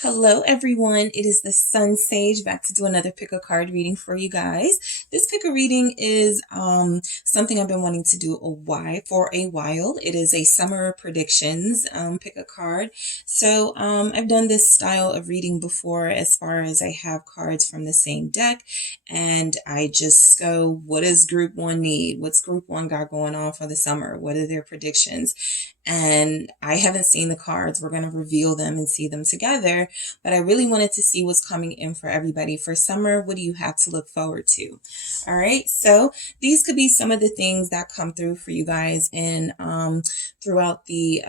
Hello everyone, it is the SunSage back to do another pick a card reading for you guys. This pick a reading is something I've been wanting to do for a while. It is a summer predictions pick a card. So I've done this style of reading before, as far as I have cards from the same deck and I just go, what does group one need? What's group one got going on for the summer? What are their predictions? And I haven't seen the cards. We're going to reveal them and see them together. But I really wanted to see what's coming in for everybody for summer. What do you have to look forward to? All right. So these could be some of the things that come through for you guys in throughout the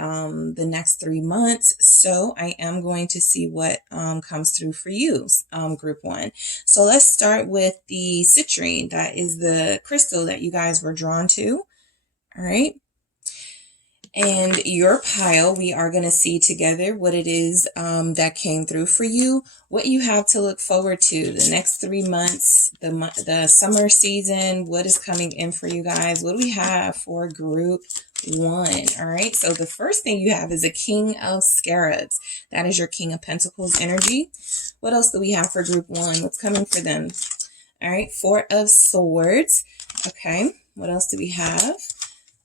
next 3 months. So I am going to see what comes through for you, group one. So let's start with the citrine. That is the crystal that you guys were drawn to. All right. And your pile, we are going to see together what it is that came through for you, what you have to look forward to the next 3 months, the summer season, what is coming in for you guys. What do we have for group one? All right, so the first thing you have is a King of Scarabs. That is your King of Pentacles energy. What else do we have for group one? What's coming for them? All right, Four of Swords. Okay, what else do we have?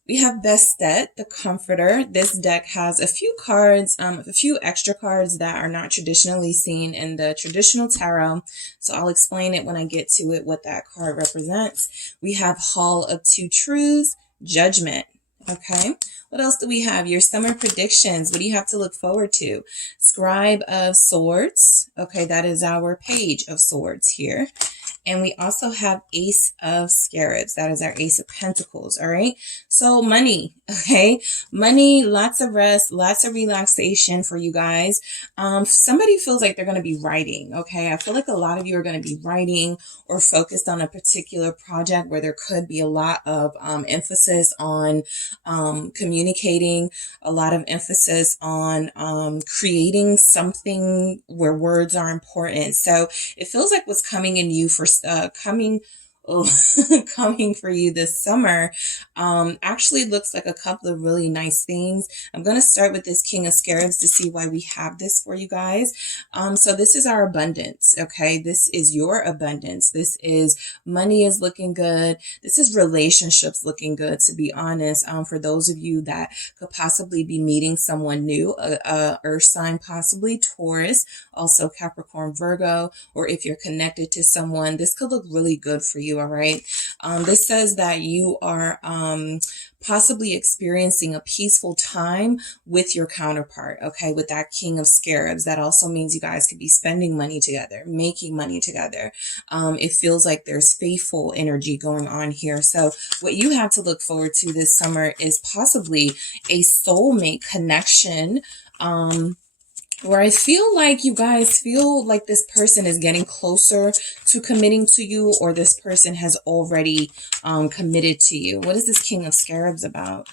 We have Bestet, the Comforter. This deck has a few cards, a few extra cards that are not traditionally seen in the traditional tarot. So I'll explain it when I get to it, what that card represents. We have Hall of Two Truths, Judgment. Okay, what else do we have? Your summer predictions. What do you have to look forward to? Scribe of Swords. Okay, that is our Page of Swords here. And we also have Ace of Scarabs. That is our Ace of Pentacles. All right. So money. Okay. Money, lots of rest, lots of relaxation for you guys. Somebody feels like they're going to be writing. Okay. I feel like a lot of you are going to be writing or focused on a particular project where there could be a lot of emphasis on communicating, a lot of emphasis on creating something where words are important. So it feels like what's coming in you for coming for you this summer actually looks like a couple of really nice things. I'm going to start with this King of Scarabs to see why we have this for you guys. So this is our abundance. Okay, this is your abundance. This is money is looking good. This is relationships looking good, to be honest. For those of you that could possibly be meeting someone new, earth sign, possibly Taurus, also Capricorn, Virgo, or if you're connected to someone, this could look really good for you. All right. This says that you are possibly experiencing a peaceful time with your counterpart. Okay. With that King of Scarabs, that also means you guys could be spending money together, making money together. It feels like there's faithful energy going on here. So what you have to look forward to this summer is possibly a soulmate connection. Where I feel like you guys feel like this person is getting closer to committing to you, or this person has already committed to you. What is this King of Scarabs about?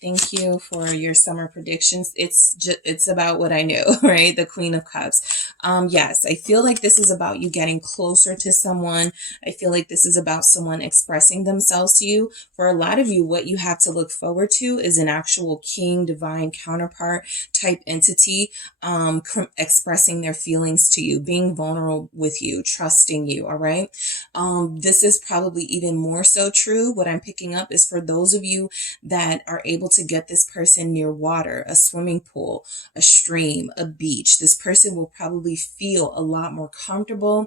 Thank you for your summer predictions. It's about what I knew, right? The Queen of Cups. Yes, I feel like this is about you getting closer to someone. I feel like this is about someone expressing themselves to you. For a lot of you, what you have to look forward to is an actual king, divine counterpart type entity, expressing their feelings to you, being vulnerable with you, trusting you. All right. This is probably even more so true. What I'm picking up is for those of you that are able to get this person near water, a swimming pool, a stream, a beach. This person will probably feel a lot more comfortable.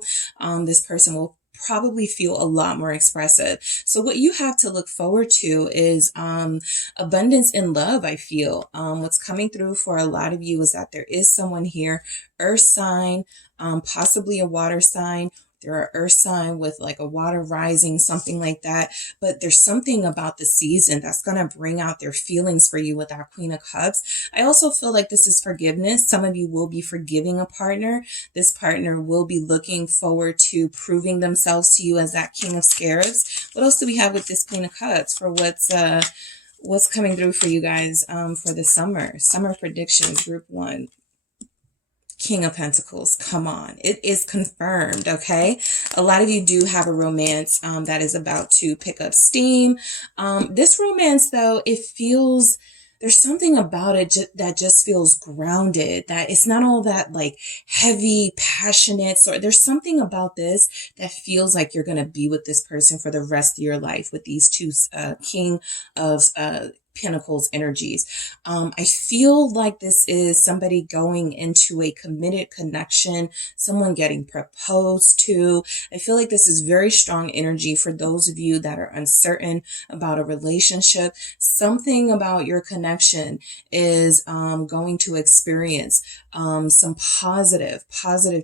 This person will probably feel a lot more expressive. So what you have to look forward to is abundance in love. I feel what's coming through for a lot of you is that there is someone here, earth sign, possibly a water sign. There are earth sign with like a water rising, something like that. But there's something about the season that's going to bring out their feelings for you with our Queen of Cups. I also feel like this is forgiveness. Some of you will be forgiving a partner. This partner will be looking forward to proving themselves to you as that King of Scarabs. What else do we have with this Queen of Cups for what's coming through for you guys for the summer? Summer predictions, group one. King of Pentacles, come on. It is confirmed, okay? A lot of you do have a romance that is about to pick up steam. This romance, though, it feels there's something about it that just feels grounded, that it's not all that like heavy, passionate. So there's something about this that feels like you're going to be with this person for the rest of your life with these two King of Pentacles energies. I feel like this is somebody going into a committed connection, someone getting proposed to. I feel like this is very strong energy for those of you that are uncertain about a relationship. Something about your connection is going to experience some positive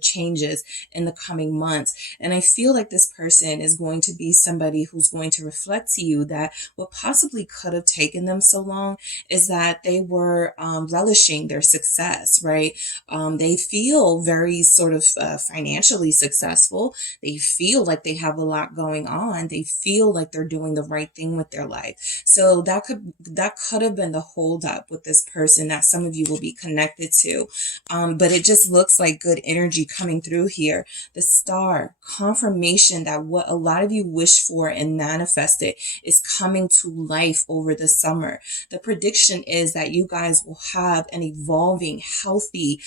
changes in the coming months. And I feel like this person is going to be somebody who's going to reflect to you that what possibly could have taken them so long is that they were relishing their success, right? They feel very sort of financially successful. They feel like they have a lot going on. They feel like they're doing the right thing with their life. So that could have been the holdup with this person that some of you will be connected to. But it just looks like good energy coming through here. The star, confirmation that what a lot of you wish for and manifested is coming to life over the summer. The prediction is that you guys will have an evolving, healthy,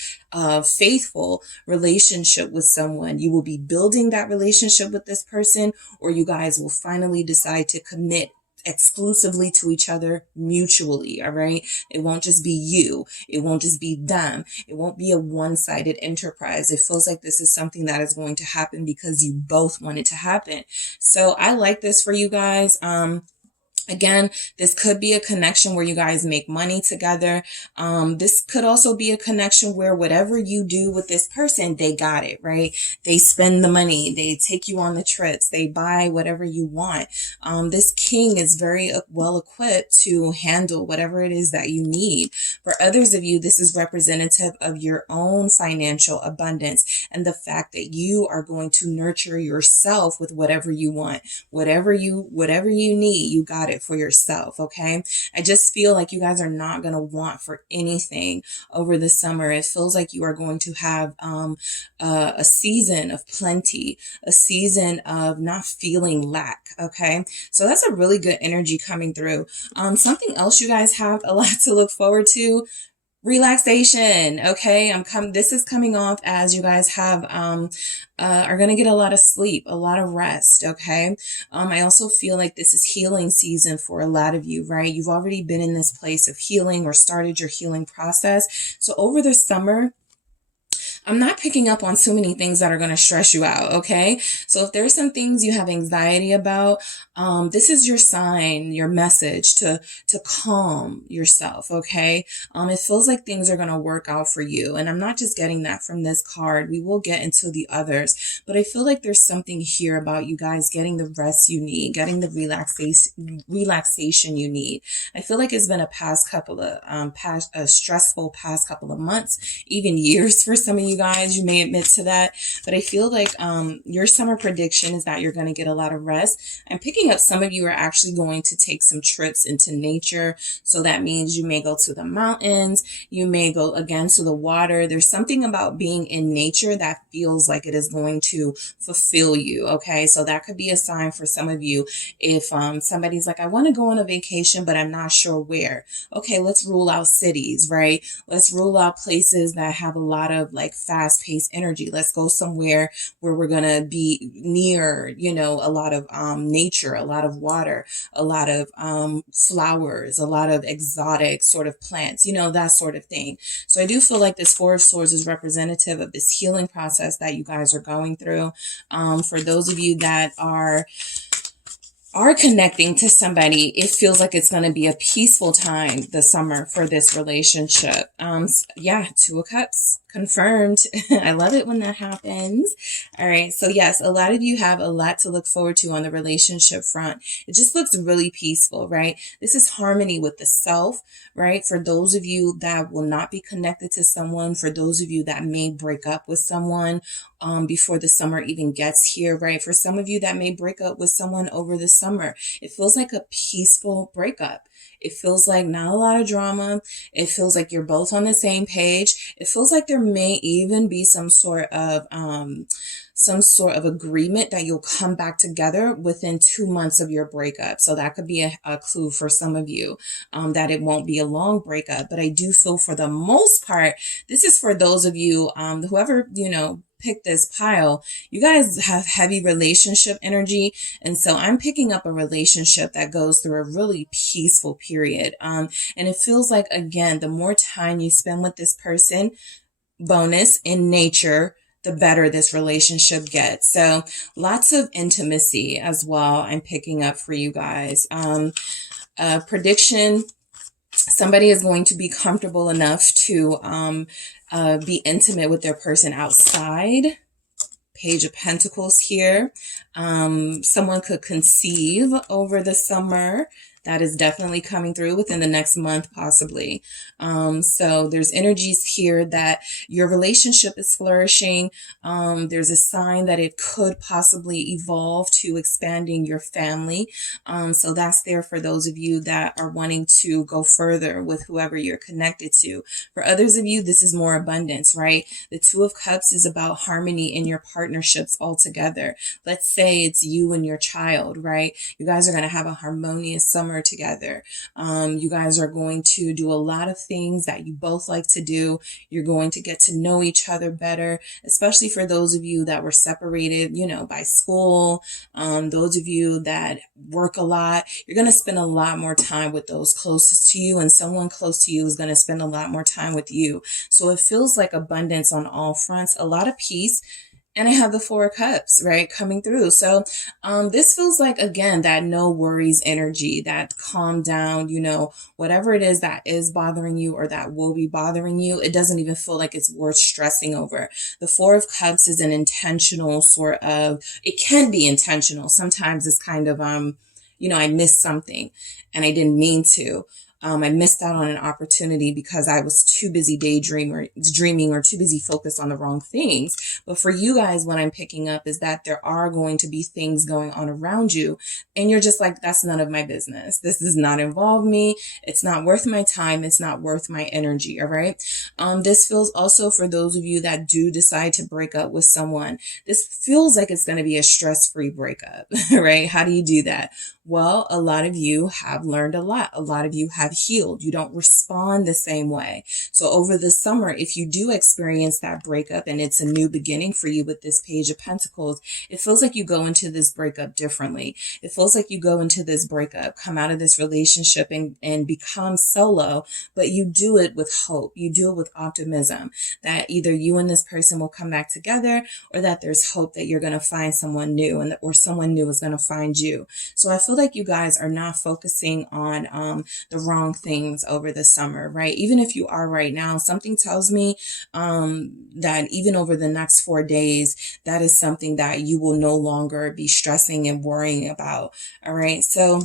faithful relationship with someone. You will be building that relationship with this person, or you guys will finally decide to commit exclusively to each other mutually. All right. It won't just be you. It won't just be them. It won't be a one-sided enterprise. It feels like this is something that is going to happen because you both want it to happen. So I like this for you guys. Again, this could be a connection where you guys make money together. This could also be a connection where whatever you do with this person, they got it, right? They spend the money. They take you on the trips. They buy whatever you want. This king is very well equipped to handle whatever it is that you need. For others of you, this is representative of your own financial abundance and the fact that you are going to nurture yourself with whatever you want, whatever you need, you got it for yourself. Okay. I just feel like you guys are not going to want for anything over the summer. It feels like you are going to have a season of plenty, a season of not feeling lack. Okay. So that's a really good energy coming through. Something else you guys have a lot to look forward to. Relaxation. Okay. This is coming off as you guys have, are going to get a lot of sleep, a lot of rest. Okay. I also feel like this is healing season for a lot of you, right? You've already been in this place of healing or started your healing process. So over the summer, I'm not picking up on too many things that are going to stress you out. Okay. So if there's some things you have anxiety about, this is your sign, your message to calm yourself. Okay. It feels like things are going to work out for you. And I'm not just getting that from this card. We will get into the others, but I feel like there's something here about you guys getting the rest you need, getting the relaxation you need. I feel like it's been a stressful past couple of months, even years for some of you guys. You may admit to that, but I feel like your summer prediction is that you're going to get a lot of rest. I'm picking up some of you are actually going to take some trips into nature. So that means you may go to the mountains. You may go again to the water. There's something about being in nature that feels like it is going to fulfill you. Okay. So that could be a sign for some of you. If somebody's like, I want to go on a vacation, but I'm not sure where. Okay. Let's rule out cities, right? Let's rule out places that have a lot of like fast-paced energy. Let's go somewhere where we're going to be near, a lot of nature, a lot of water, a lot of flowers, a lot of exotic sort of plants, that sort of thing. So I do feel like this Four of Swords is representative of this healing process that you guys are going through. For those of you that are connecting to somebody, it feels like it's going to be a peaceful time this summer for this relationship. Two of Cups confirmed. I love it when that happens. All right. So yes, a lot of you have a lot to look forward to on the relationship front. It just looks really peaceful, right? This is harmony with the self, right? For those of you that will not be connected to someone, for those of you that may break up with someone before the summer even gets here, right? For some of you that may break up with someone over the summer, it feels like a peaceful breakup. It feels like not a lot of drama. It feels like you're both on the same page. It feels like there may even be some sort of agreement that you'll come back together within 2 months of your breakup. So that could be a clue for some of you, that it won't be a long breakup. But I do feel for the most part, this is for those of you, whoever, pick this pile, you guys have heavy relationship energy. And so I'm picking up a relationship that goes through a really peaceful period. And it feels like, again, the more time you spend with this person, bonus in nature, the better this relationship gets. So lots of intimacy as well I'm picking up for you guys. Prediction, somebody is going to be comfortable enough to be intimate with their person outside. Page of Pentacles here. Someone could conceive over the summer. That is definitely coming through within the next month, possibly. So there's energies here that your relationship is flourishing. There's a sign that it could possibly evolve to expanding your family. So that's there for those of you that are wanting to go further with whoever you're connected to. For others of you, this is more abundance, right? The Two of Cups is about harmony in your partnerships altogether. Let's say it's you and your child, right? You guys are going to have a harmonious summer together. You guys are going to do a lot of things that you both like to do. You're going to get to know each other better, especially for those of you that were separated, by school. Those of you that work a lot, you're going to spend a lot more time with those closest to you, and someone close to you is going to spend a lot more time with you. So it feels like abundance on all fronts, a lot of peace. And I have the Four of Cups, right, coming through. So this feels like, again, that no worries energy, that calm down, whatever it is that is bothering you or that will be bothering you, it doesn't even feel like it's worth stressing over. The Four of Cups is an intentional sort of, it can be intentional. Sometimes it's kind of, I missed something and I didn't mean to. I missed out on an opportunity because I was too busy dreaming or too busy focused on the wrong things. But for you guys, what I'm picking up is that there are going to be things going on around you. And you're just like, that's none of my business. This does not involve me. It's not worth my time. It's not worth my energy. All right. This feels also for those of you that do decide to break up with someone. This feels like it's going to be a stress-free breakup, right? How do you do that? Well, a lot of you have learned a lot. A lot of you have healed. You don't respond the same way. So over the summer, if you do experience that breakup and it's a new beginning for you with this Page of Pentacles, it feels like you go into this breakup differently. It feels like you go into this breakup, come out of this relationship and become solo, but you do it with hope. You do it with optimism that either you and this person will come back together or that there's hope that you're going to find someone new or someone new is going to find you. So I feel like you guys are not focusing on the wrong things over the summer, right? Even if you are right now, something tells me that even over the next 4 days, that is something that you will no longer be stressing and worrying about. All right. So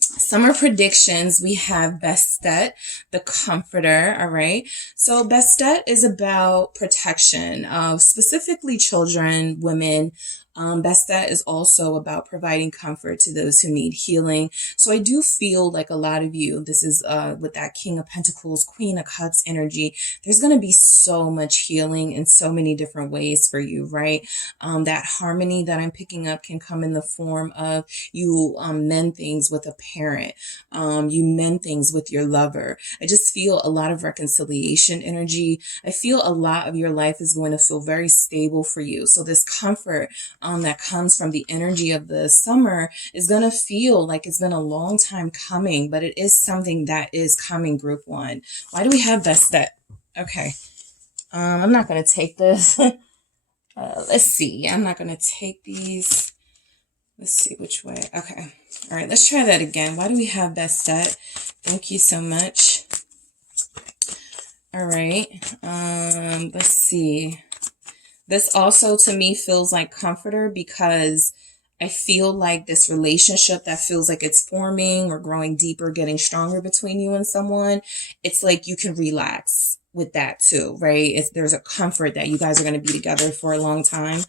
summer predictions, we have Bastet, the comforter. All right. So Bastet is about protection of specifically children, women. Bastet is also about providing comfort to those who need healing. So I do feel like a lot of you, this is with that King of Pentacles, Queen of Cups energy, there's going to be so much healing in so many different ways for you, right? That harmony that I'm picking up can come in the form of you mend things with a parent. You mend things with your lover. I just feel a lot of reconciliation energy. I feel a lot of your life is going to feel very stable for you. So this comfort that comes from the energy of the summer is going to feel like it's been a long time coming, but it is something that is coming, group one. Why do we have Bastet? Okay. I'm not going to take this. Let's see. I'm not going to take these. Let's see which way. Okay. All right. Let's try that again. Why do we have Bastet? Thank you so much. All right. Let's see. This also to me feels like comforter because I feel like this relationship that feels like it's forming or growing deeper, getting stronger between you and someone, it's like you can relax with that too, right? There's a comfort that you guys are going to be together for a long time.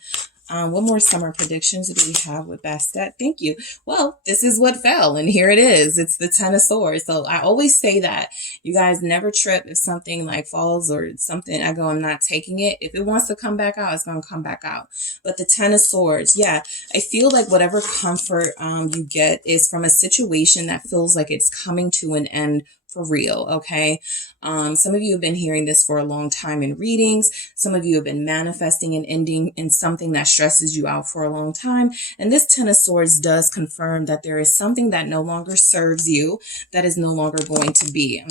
What more summer predictions do we have with Bastet? Thank you. Well, this is what fell, and here it is. It's the Ten of Swords. So I always say that you guys never trip if something like falls or something. I go, I'm not taking it. If it wants to come back out, it's going to come back out. But the Ten of Swords, yeah, I feel like whatever comfort you get is from a situation that feels like it's coming to an end for real, okay? Some of you have been hearing this for a long time in readings. Some of you have been manifesting an ending in something that stresses you out for a long time. And this Ten of Swords does confirm that there is something that no longer serves you, that is no longer going to be,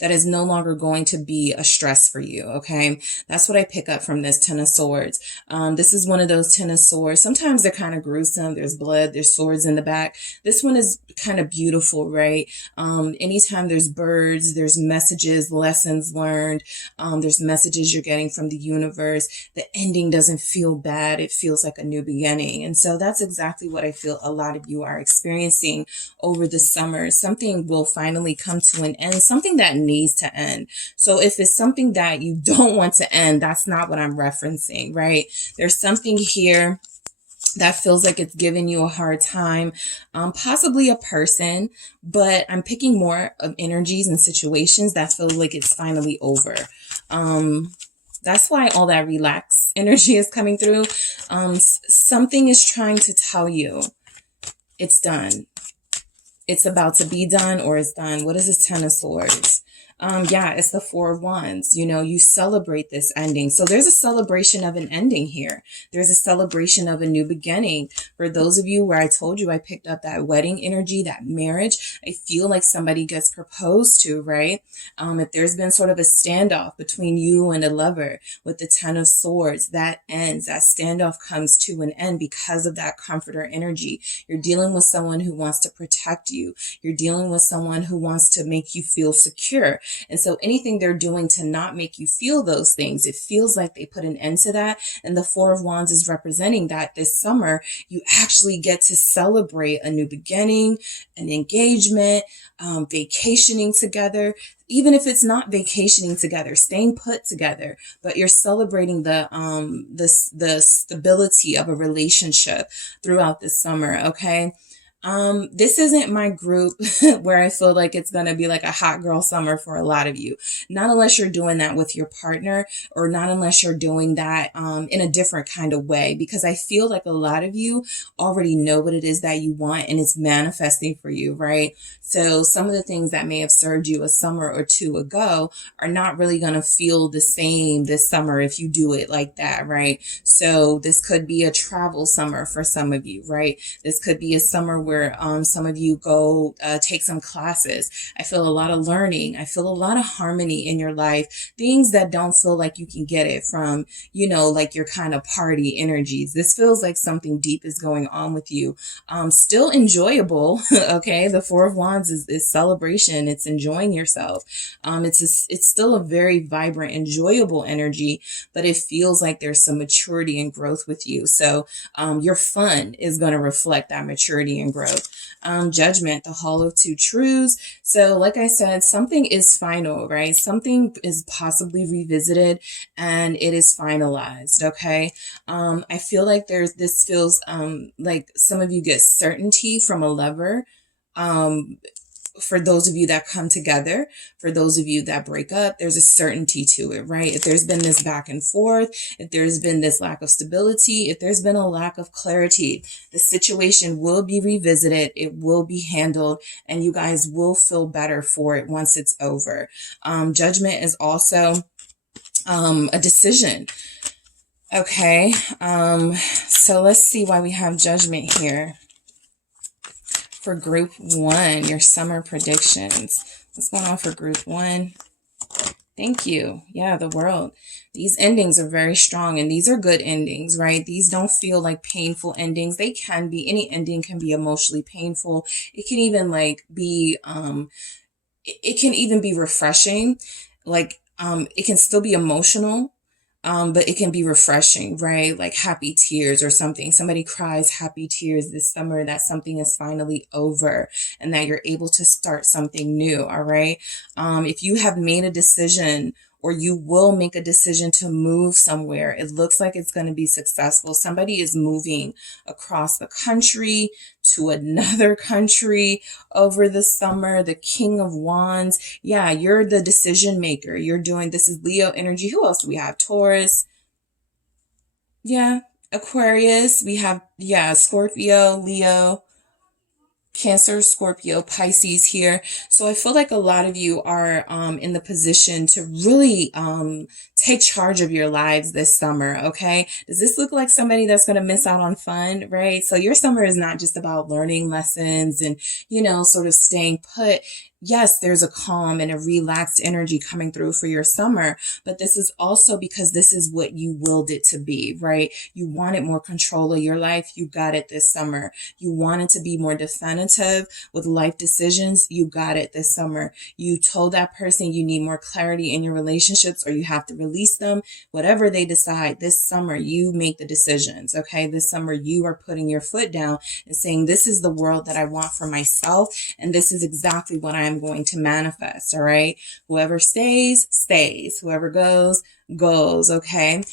that is no longer going to be a stress for you, okay? That's what I pick up from this Ten of Swords. This is one of those Ten of Swords. Sometimes they're kind of gruesome. There's blood, there's swords in the back. This one is kind of beautiful, right? Anytime there's birds, there's messages, lessons learned. There's messages you're getting from the universe. The ending doesn't feel bad. It feels like a new beginning. And so that's exactly what I feel a lot of you are experiencing over the summer. Something will finally come to an end, something that needs to end. So if it's something that you don't want to end, that's not what I'm referencing, right? There's something here that feels like it's giving you a hard time, possibly a person, but I'm picking more of energies and situations that feel like it's finally over. That's why all that relaxed energy is coming through. Something is trying to tell you it's done. It's about to be done, or it's done. What is this Ten of Swords? Yeah, it's the Four of Wands. You know, you celebrate this ending. So there's a celebration of an ending here. There's a celebration of a new beginning. For those of you where I told you I picked up that wedding energy, that marriage, I feel like somebody gets proposed to, right? If there's been sort of a standoff between you and a lover with the Ten of Swords, that ends. That standoff comes to an end because of that comforter energy. You're dealing with someone who wants to protect you. You're dealing with someone who wants to make you feel secure. And so anything they're doing to not make you feel those things, it feels like they put an end to that. And the Four of Wands is representing that this summer, you actually get to celebrate a new beginning, an engagement, vacationing together. Even if it's not vacationing together, staying put together, but you're celebrating the stability of a relationship throughout the summer, okay? This isn't my group where I feel like it's going to be like a hot girl summer for a lot of you. Not unless you're doing that with your partner, or not unless you're doing that, in a different kind of way, because I feel like a lot of you already know what it is that you want and it's manifesting for you, right? So some of the things that may have served you a summer or two ago are not really going to feel the same this summer if you do it like that, right? So this could be a travel summer for some of you, right? This could be a summer where some of you go take some classes. I feel a lot of learning. I feel a lot of harmony in your life. Things that don't feel like you can get it from, you know, like your kind of party energies. This feels like something deep is going on with you. Still enjoyable. Okay. The Four of Wands is celebration. It's enjoying yourself. It's still a very vibrant, enjoyable energy, but it feels like there's some maturity and growth with you. So your fun is going to reflect that maturity and growth. Judgment, the Hall of Two Truths. So like I said, something is final, right? Something is possibly revisited and it is finalized. Okay. I feel like this feels like some of you get certainty from a lover. For those of you that come together, for those of you that break up, there's a certainty to it, right? If there's been this back and forth, if there's been this lack of stability, if there's been a lack of clarity, the situation will be revisited, it will be handled, and you guys will feel better for it once it's over. Judgment is also a decision. Okay, so let's see why we have Judgment here. For group one, your summer predictions. What's going on for group one? Thank you. Yeah, the World. These endings are very strong and these are good endings, right? These don't feel like painful endings. They can be. Any ending can be emotionally painful. It can even like be, it can even be refreshing. Like, it can still be emotional. But it can be refreshing, right? Like happy tears or something. Somebody cries happy tears this summer that something is finally over and that you're able to start something new, all right? If you have made a decision or you will make a decision to move somewhere, it looks like it's going to be successful. Somebody is moving across the country to another country over the summer. The King of Wands. Yeah, you're the decision maker. You're doing, this is Leo energy. Who else do we have? Taurus. Yeah, Aquarius. We have, yeah, Scorpio, Leo, Cancer, Scorpio, Pisces here. So I feel like a lot of you are in the position to really take charge of your lives this summer, okay? Does this look like somebody that's going to miss out on fun, right? So your summer is not just about learning lessons and, you know, sort of staying put. Yes, there's a calm and a relaxed energy coming through for your summer, but this is also because this is what you willed it to be, right? You wanted more control of your life. You got it this summer. You wanted to be more definitive with life decisions. You got it this summer. You told that person you need more clarity in your relationships or you have to release them. Whatever they decide this summer, you make the decisions, okay? This summer, you are putting your foot down and saying, this is the world that I want for myself. And this is exactly what I'm going to manifest. All right. Whoever stays, stays. Whoever goes, goes. Okay.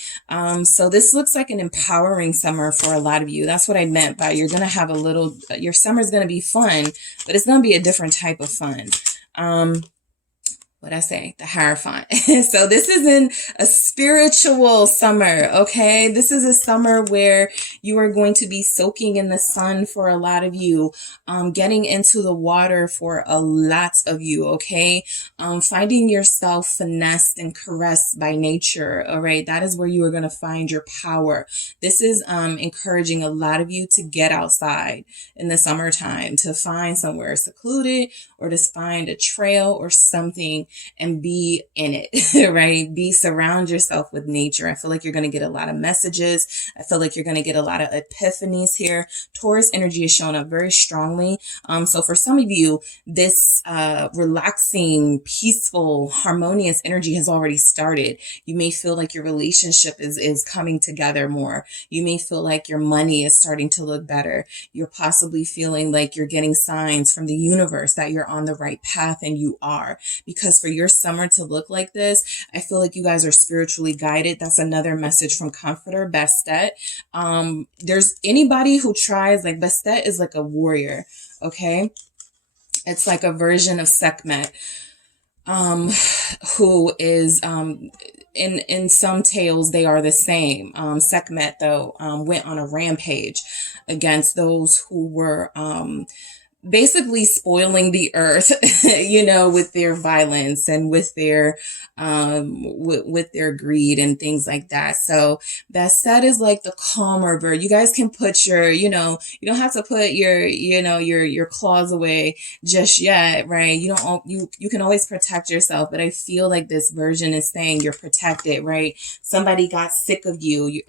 So this looks like an empowering summer for a lot of you. That's what I meant by you're going to have a little, your summer's going to be fun, but it's going to be a different type of fun. What I say, the Hierophant. So this isn't a spiritual summer, okay? This is a summer where you are going to be soaking in the sun for a lot of you, getting into the water for a lot of you, okay? Finding yourself finessed and caressed by nature, all right? That is where you are going to find your power. This is encouraging a lot of you to get outside in the summertime, to find somewhere secluded or to find a trail or something and be in it, right? Surround yourself with nature. I feel like you're going to get a lot of messages. I feel like you're going to get a lot of epiphanies here. Taurus energy is showing up very strongly. So for some of you, this relaxing, peaceful, harmonious energy has already started. You may feel like your relationship is coming together more. You may feel like your money is starting to look better. You're possibly feeling like you're getting signs from the universe that you're on the right path, and you are. Because for your summer to look like this, I feel like you guys are spiritually guided. That's another message from Comforter Bastet. There's anybody who tries, like Bastet is like a warrior, okay? It's like a version of Sekhmet, who is, in some tales, they are the same. Sekhmet, though, went on a rampage against those who were, basically spoiling the earth, you know, with their violence and with their with their greed and things like that. So Bastet is like the calmer bird. You guys can put your, you know, you don't have to put your, you know, your claws away just yet, right? You can always protect yourself, but I feel like this version is saying you're protected, right? Somebody got sick of you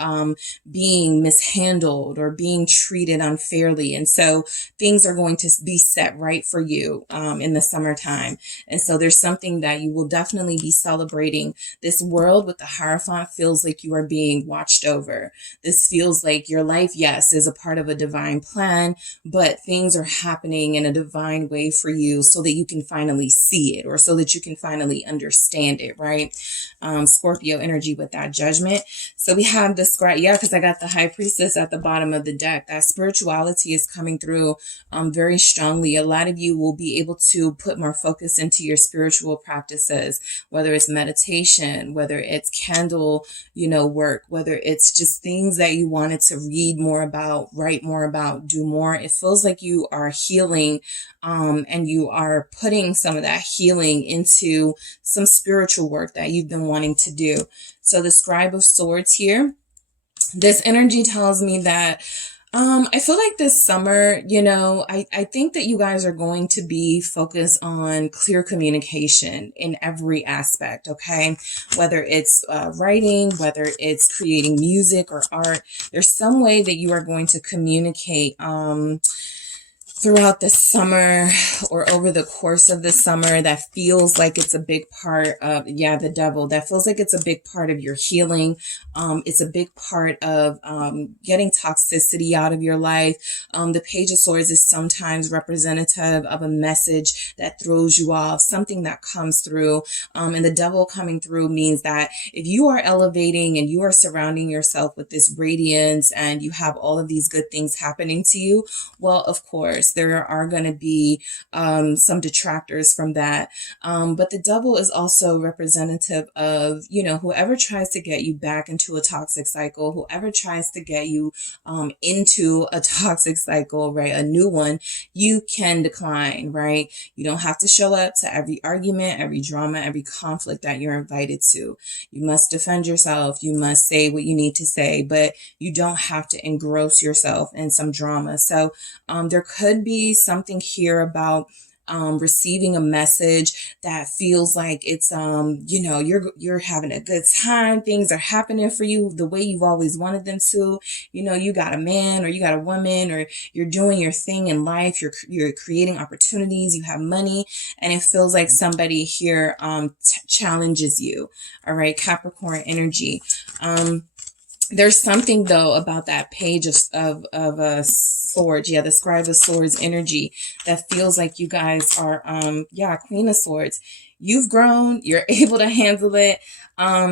being mishandled or being treated unfairly, and so things are going to be set right for you in the summertime. And so there's something that you will definitely be celebrating. This world with the Hierophant feels like you are being watched over. This feels like your life, yes, is a part of a divine plan, but things are happening in a divine way for you so that you can finally see it, or so that you can finally understand it, right? Scorpio energy with that Judgment. So we have the yeah, because I got the High Priestess at the bottom of the deck. That spirituality is coming through very strongly. A lot of you will be able to put more focus into your spiritual practices, whether it's meditation, whether it's candle, you know, work, whether it's just things that you wanted to read more about, write more about, do more. It feels like you are healing, and you are putting some of that healing into some spiritual work that you've been wanting to do. So the Scribe of Swords here, this energy tells me that I feel like this summer, you know, I think that you guys are going to be focused on clear communication in every aspect, okay? Whether it's writing, whether it's creating music or art, there's some way that you are going to communicate throughout the summer or over the course of the summer that feels like it's a big part of, yeah, the devil, that feels like it's a big part of your healing. It's a big part of getting toxicity out of your life. The Page of Swords is sometimes representative of a message that throws you off, something that comes through. And the devil coming through means that if you are elevating and you are surrounding yourself with this radiance and you have all of these good things happening to you, well, of course, there are going to be some detractors from that. But the devil is also representative of, you know, whoever tries to get you back into a toxic cycle, whoever tries to get you into a toxic cycle, right? A new one, you can decline, right? You don't have to show up to every argument, every drama, every conflict that you're invited to. You must defend yourself. You must say what you need to say, but you don't have to engross yourself in some drama. So there could be something here about receiving a message that feels like it's, you know, you're having a good time. Things are happening for you the way you've always wanted them to. You know, you got a man or you got a woman, or you're doing your thing in life. You're creating opportunities. You have money, and it feels like somebody here challenges you. All right, Capricorn energy. There's something though about that Page of Swords, yeah, the Scribe of Swords energy, that feels like you guys are, yeah, Queen of Swords. You've grown, you're able to handle it.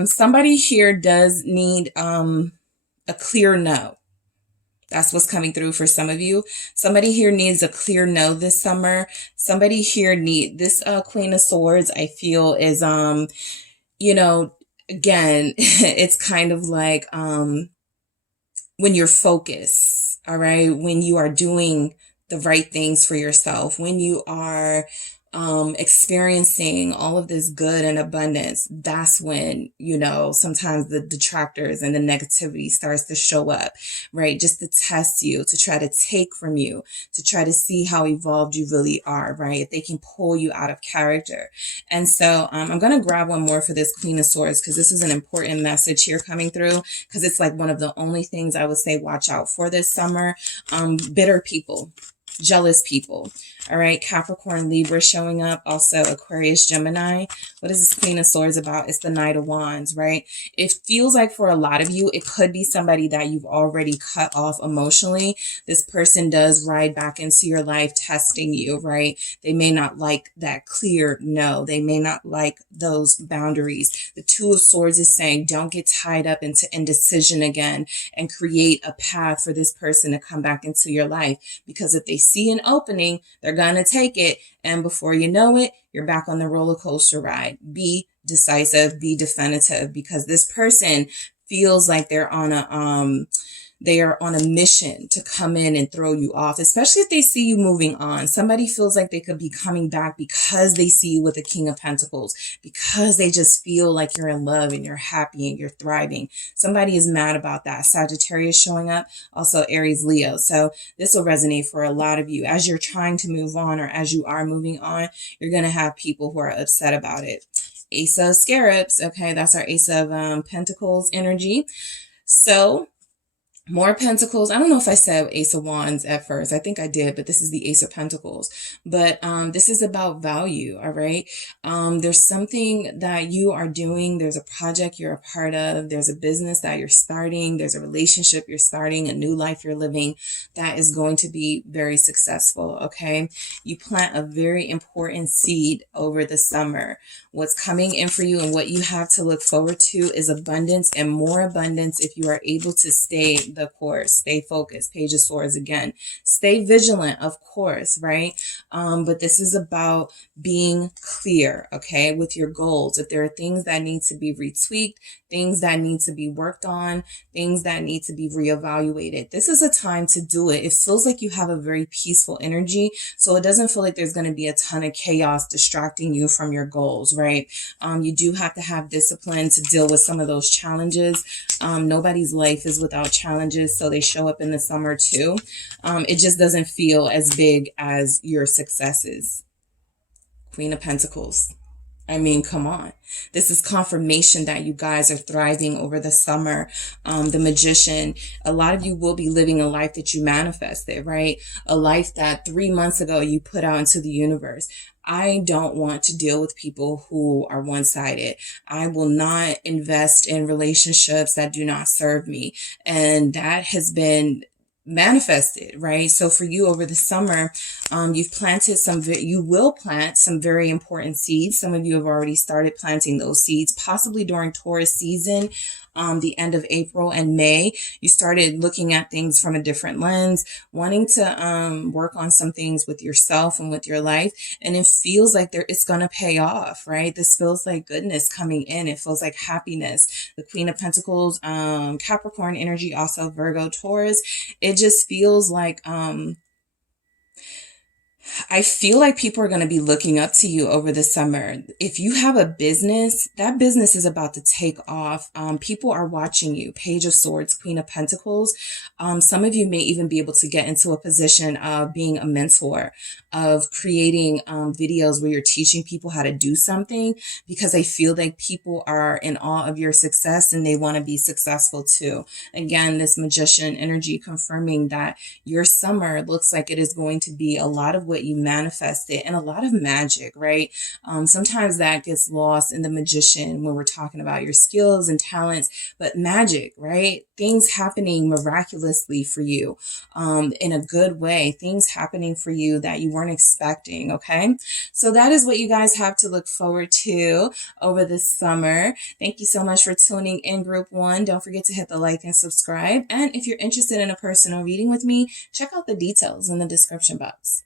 Somebody here does need a clear no. That's what's coming through for some of you. Somebody here needs a clear no this summer. Somebody here this Queen of Swords, I feel, is you know, again, it's kind of like when you're focused, all right, when you are doing the right things for yourself, when you are experiencing all of this good and abundance, that's when, you know, sometimes the detractors and the negativity starts to show up, right? Just to test you, to try to take from you, to try to see how evolved you really are, right? If they can pull you out of character. And so I'm going to grab one more for this Queen of Swords, because this is an important message here coming through, because it's like one of the only things I would say watch out for this summer. Bitter people, jealous people. All right, Capricorn, Libra showing up. Also, Aquarius, Gemini. What is this Queen of Swords about? It's the Knight of Wands, right? It feels like for a lot of you, it could be somebody that you've already cut off emotionally. This person does ride back into your life testing you, right? They may not like that clear no. They may not like those boundaries. The Two of Swords is saying, don't get tied up into indecision again, and create a path for this person to come back into your life. Because if they see an opening, they're going to take it. And before you know it, you're back on the roller coaster ride. Be decisive, be definitive, because this person feels like they are on a mission to come in and throw you off, especially if they see you moving on. Somebody feels like they could be coming back because they see you with the King of Pentacles, because they just feel like you're in love and you're happy and you're thriving. Somebody is mad about that. Sagittarius showing up, also Aries, Leo. So this will resonate for a lot of you. As you're trying to move on, or as you are moving on, you're going to have people who are upset about it. Ace of Scarabs. Okay, that's our Ace of Pentacles energy. So more Pentacles. I don't know if I said Ace of Wands at first. I think I did, but this is the Ace of Pentacles. But this is about value, all right? There's something that you are doing. There's a project you're a part of. There's a business that you're starting. There's a relationship you're starting, a new life you're living that is going to be very successful, okay? You plant a very important seed over the summer. What's coming in for you and what you have to look forward to is abundance, and more abundance if you are able to stay the course, stay focused. Page of Swords again. Stay vigilant, of course, right? But this is about being clear, okay, with your goals. If there are things that need to be retweaked, things that need to be worked on, things that need to be reevaluated, this is a time to do it. It feels like you have a very peaceful energy, so it doesn't feel like there's going to be a ton of chaos distracting you from your goals, right? You do have to have discipline to deal with some of those challenges. Nobody's life is without challenges, so they show up in the summer too. It just doesn't feel as big as your successes. Queen of Pentacles. I mean, come on. This is confirmation that you guys are thriving over the summer. The Magician, a lot of you will be living a life that you manifested, right? A life that 3 months ago you put out into the universe. I don't want to deal with people who are one-sided. I will not invest in relationships that do not serve me. And that has been manifested, right? So for you over the summer, you've planted you will plant some very important seeds. Some of you have already started planting those seeds, possibly during Taurus season. The end of April and May, you started looking at things from a different lens, wanting to work on some things with yourself and with your life. And it feels like it's going to pay off, right? This feels like goodness coming in. It feels like happiness. The Queen of Pentacles, Capricorn energy, also Virgo, Taurus. It just feels like, I feel like people are going to be looking up to you over the summer. If you have a business, that business is about to take off. People are watching you. Page of Swords, Queen of Pentacles. Some of you may even be able to get into a position of being a mentor, of creating videos where you're teaching people how to do something, because I feel like people are in awe of your success and they want to be successful too. Again, this Magician energy confirming that your summer looks like it is going to be a lot of what you manifested and a lot of magic, right? Sometimes that gets lost in the Magician when we're talking about your skills and talents, but magic, right? Things happening miraculously for you, in a good way, things happening for you that you weren't expecting. Okay. So that is what you guys have to look forward to over the summer. Thank you so much for tuning in, Group 1. Don't forget to hit the like and subscribe. And if you're interested in a personal reading with me, check out the details in the description box.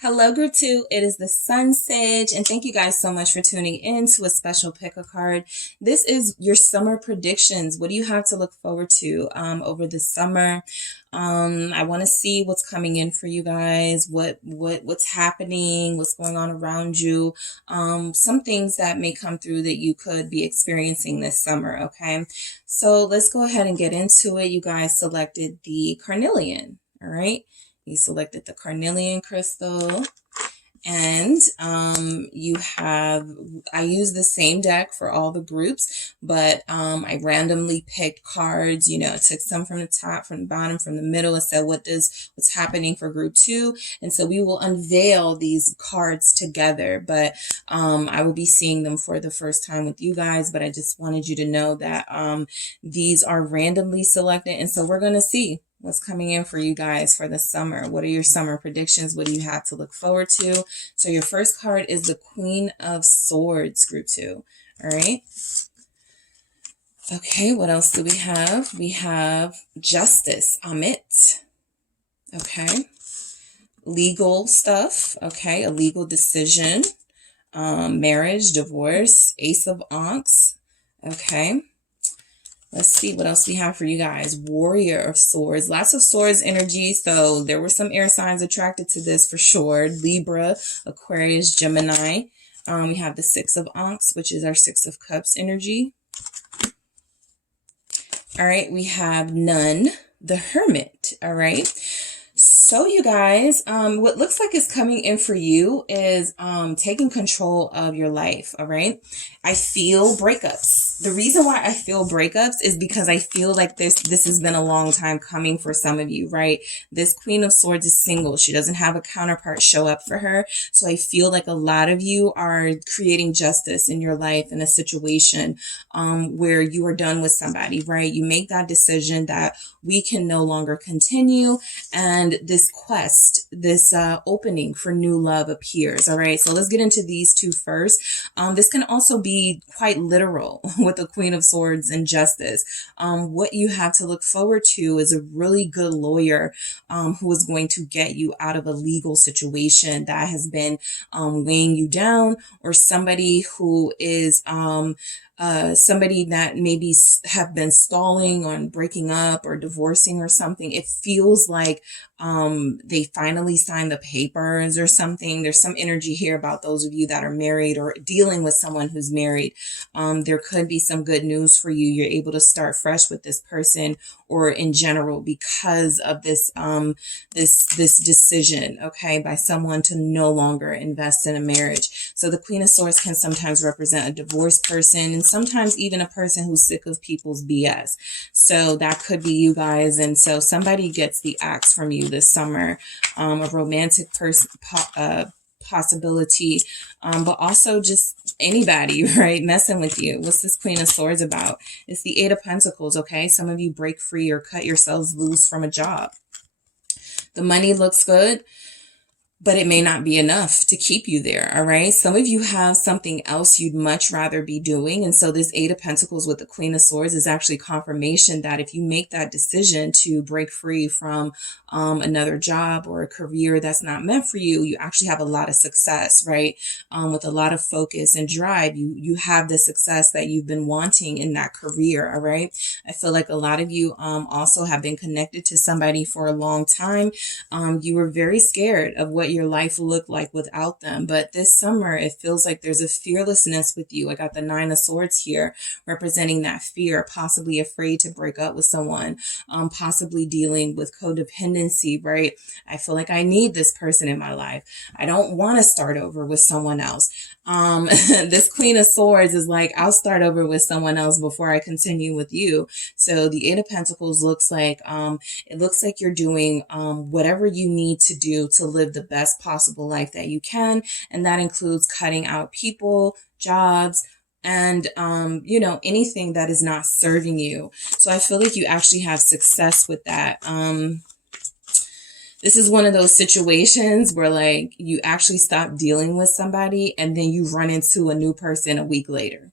Hello, Group 2. It is the SunSage, and thank you guys so much for tuning in to a special pick a card. This is your summer predictions. What do you have to look forward to over the summer? I want to see what's coming in for you guys, what's happening, what's going on around you, some things that may come through that you could be experiencing this summer. Okay, so let's go ahead and get into it. You guys selected the carnelian. All right. You selected the carnelian crystal, and I use the same deck for all the groups, but I randomly picked cards, took some from the top, from the bottom, from the middle, and said, what's happening for Group 2? And so we will unveil these cards together, but I will be seeing them for the first time with you guys, but I just wanted you to know that these are randomly selected, and so we're going to see what's coming in for you guys for the summer. What are your summer predictions? What do you have to look forward to? So your first card is the Queen of Swords, Group 2. All right. Okay, what else do we have? We have Justice, Amit. Okay. Legal stuff. Okay, a legal decision. Marriage, divorce, Ace of Ankhs. Okay. Let's see what else we have for you guys. Warrior of Swords. Lots of swords energy. So there were some air signs attracted to this for sure. Libra, Aquarius, Gemini. We have the Six of Ankhs, which is our Six of Cups energy. All right. We have Nun, the Hermit. All right. So you guys, what looks like is coming in for you is taking control of your life. All right. I feel breakups. The reason why I feel breakups is because I feel like this has been a long time coming for some of you, right? This Queen of Swords is single. She doesn't have a counterpart show up for her. So I feel like a lot of you are creating justice in your life in a situation where you are done with somebody, right? You make that decision that we can no longer continue, and this quest, this opening for new love appears. All right, so let's get into these two first. This can also be quite literal with the Queen of Swords and Justice. What you have to look forward to is a really good lawyer who is going to get you out of a legal situation that has been weighing you down, or somebody who is somebody that maybe have been stalling on breaking up or divorcing or something. It feels like they finally signed the papers or something. There's some energy here about those of you that are married or dealing with someone who's married. There could be some good news for you. You're able to start fresh with this person, or in general, because of this this decision, okay, by someone to no longer invest in a marriage. So the Queen of Swords can sometimes represent a divorced person, and sometimes even a person who's sick of people's BS. So that could be you guys. And so somebody gets the axe from you this summer, a romantic person, possibility, but also just anybody, right, messing with you. What's this Queen of Swords about? It's the Eight of Pentacles, okay? Some of you break free or cut yourselves loose from a job. The money looks good, but it may not be enough to keep you there, all right? Some of you have something else you'd much rather be doing. And so this Eight of Pentacles with the Queen of Swords is actually confirmation that if you make that decision to break free from another job or a career that's not meant for you, you actually have a lot of success, right? With a lot of focus and drive, you have the success that you've been wanting in that career, all right? I feel like a lot of you also have been connected to somebody for a long time. You were very scared of what your life will look like without them. But this summer, it feels like there's a fearlessness with you. I got the Nine of Swords here representing that fear, possibly afraid to break up with someone, possibly dealing with codependency, right? I feel like I need this person in my life. I don't want to start over with someone else. This Queen of Swords is like, I'll start over with someone else before I continue with you. So the Eight of Pentacles looks like, it looks like you're doing whatever you need to do to live the best possible life that you can. And that includes cutting out people, jobs, and, you know, anything that is not serving you. So I feel like you actually have success with that. This is one of those situations where like you actually stop dealing with somebody and then you run into a new person a week later.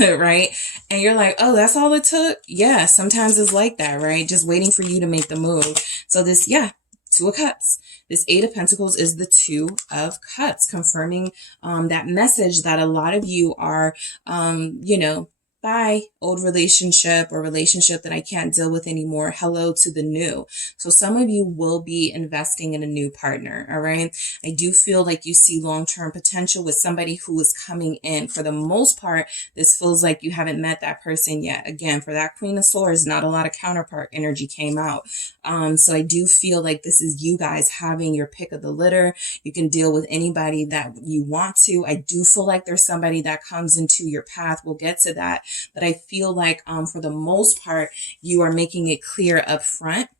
Right? And you're like, oh, that's all it took? Yeah, sometimes it's like that, right? Just waiting for you to make the move. So this, yeah, Two of Cups. This Eight of Pentacles is the Two of Cups, confirming that message that a lot of you are, you know, bye, old relationship or relationship that I can't deal with anymore. Hello to the new. So some of you will be investing in a new partner. All right. I do feel like you see long-term potential with somebody who is coming in. For the most part, this feels like you haven't met that person yet. Again, for that Queen of Swords, not a lot of counterpart energy came out. So I do feel like this is you guys having your pick of the litter. You can deal with anybody that you want to. I do feel like there's somebody that comes into your path. We'll get to that. But I feel like for the most part, you are making it clear up front.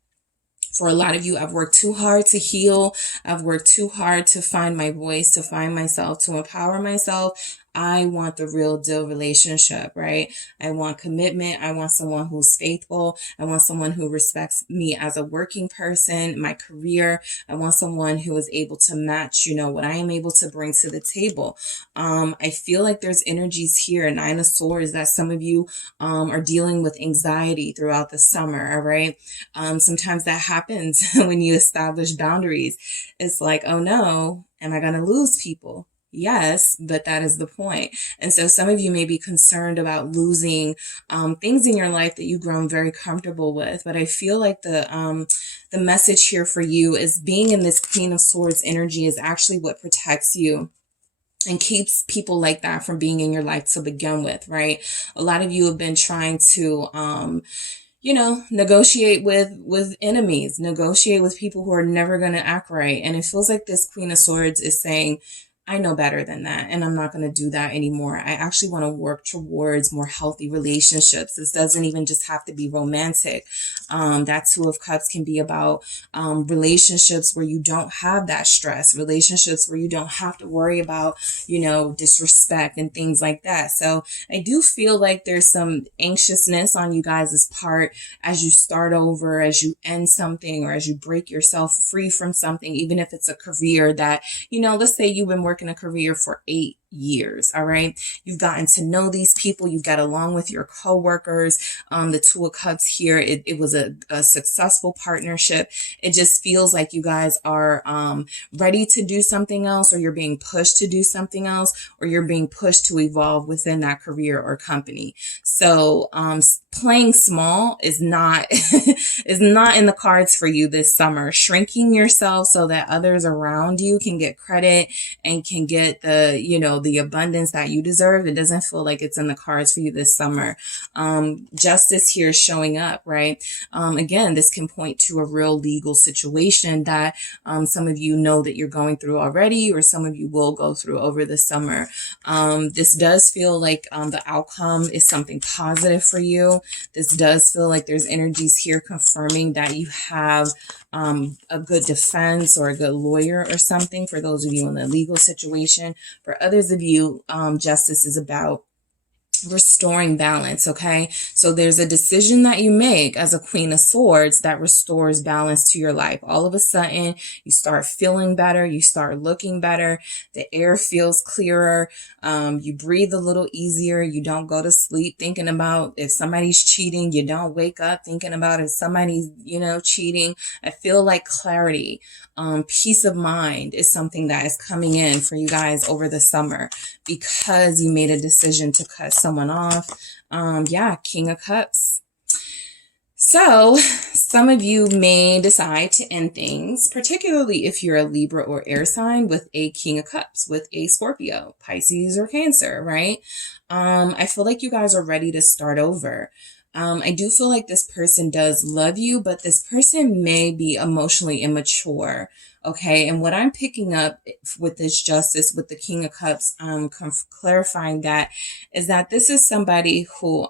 For a lot of you, I've worked too hard to heal. I've worked too hard to find my voice, to find myself, to empower myself. I want the real deal relationship, right? I want commitment. I want someone who's faithful. I want someone who respects me as a working person, my career. I want someone who is able to match, you know, what I am able to bring to the table. I feel like there's energies here, Nine of Swords, that some of you are dealing with anxiety throughout the summer, all right? Sometimes that happens when you establish boundaries. It's like, oh no, am I going to lose people? Yes, but that is the point. And so some of you may be concerned about losing things in your life that you've grown very comfortable with. But I feel like the message here for you is being in this Queen of Swords energy is actually what protects you and keeps people like that from being in your life to begin with, right? A lot of you have been trying to you know, negotiate with enemies, negotiate with people who are never going to act right. And it feels like this Queen of Swords is saying, I know better than that, and I'm not going to do that anymore. I actually want to work towards more healthy relationships. This doesn't even just have to be romantic. That Two of Cups can be about relationships where you don't have that stress, relationships where you don't have to worry about, you know, disrespect and things like that. So I do feel like there's some anxiousness on you guys' part as you start over, as you end something, or as you break yourself free from something, even if it's a career that, you know, let's say you've been working a career for 8, years. All right. You've gotten to know these people. You got along with your coworkers. The Two of Cups here, it was a successful partnership. It just feels like you guys are ready to do something else, or you're being pushed to do something else, or you're being pushed to evolve within that career or company. So playing small is not is not in the cards for you this summer. Shrinking yourself so that others around you can get credit and can get the, you know, the abundance that you deserve, it doesn't feel like it's in the cards for you this summer. Justice here is showing up, right? Again, this can point to a real legal situation that some of you know that you're going through already, or some of you will go through over the summer. This does feel like the outcome is something positive for you. This does feel like there's energies here confirming that you have a good defense or a good lawyer or something, for those of you in the legal situation. For others of you, justice is about restoring balance. Okay. So there's a decision that you make as a Queen of Swords that restores balance to your life. All of a sudden you start feeling better. You start looking better. The air feels clearer. You breathe a little easier. You don't go to sleep thinking about if somebody's cheating. You don't wake up thinking about if somebody's, you know, cheating. I feel like clarity, peace of mind is something that is coming in for you guys over the summer, because you made a decision to cut someone off. Yeah, King of Cups. So some of you may decide to end things, particularly if you're a Libra or air sign, with a King of Cups, with a Scorpio, Pisces, or Cancer, right? I feel like you guys are ready to start over. I do feel like this person does love you, but this person may be emotionally immature. Okay. And what I'm picking up with this justice, with the King of Cups, clarifying that, is that this is somebody who,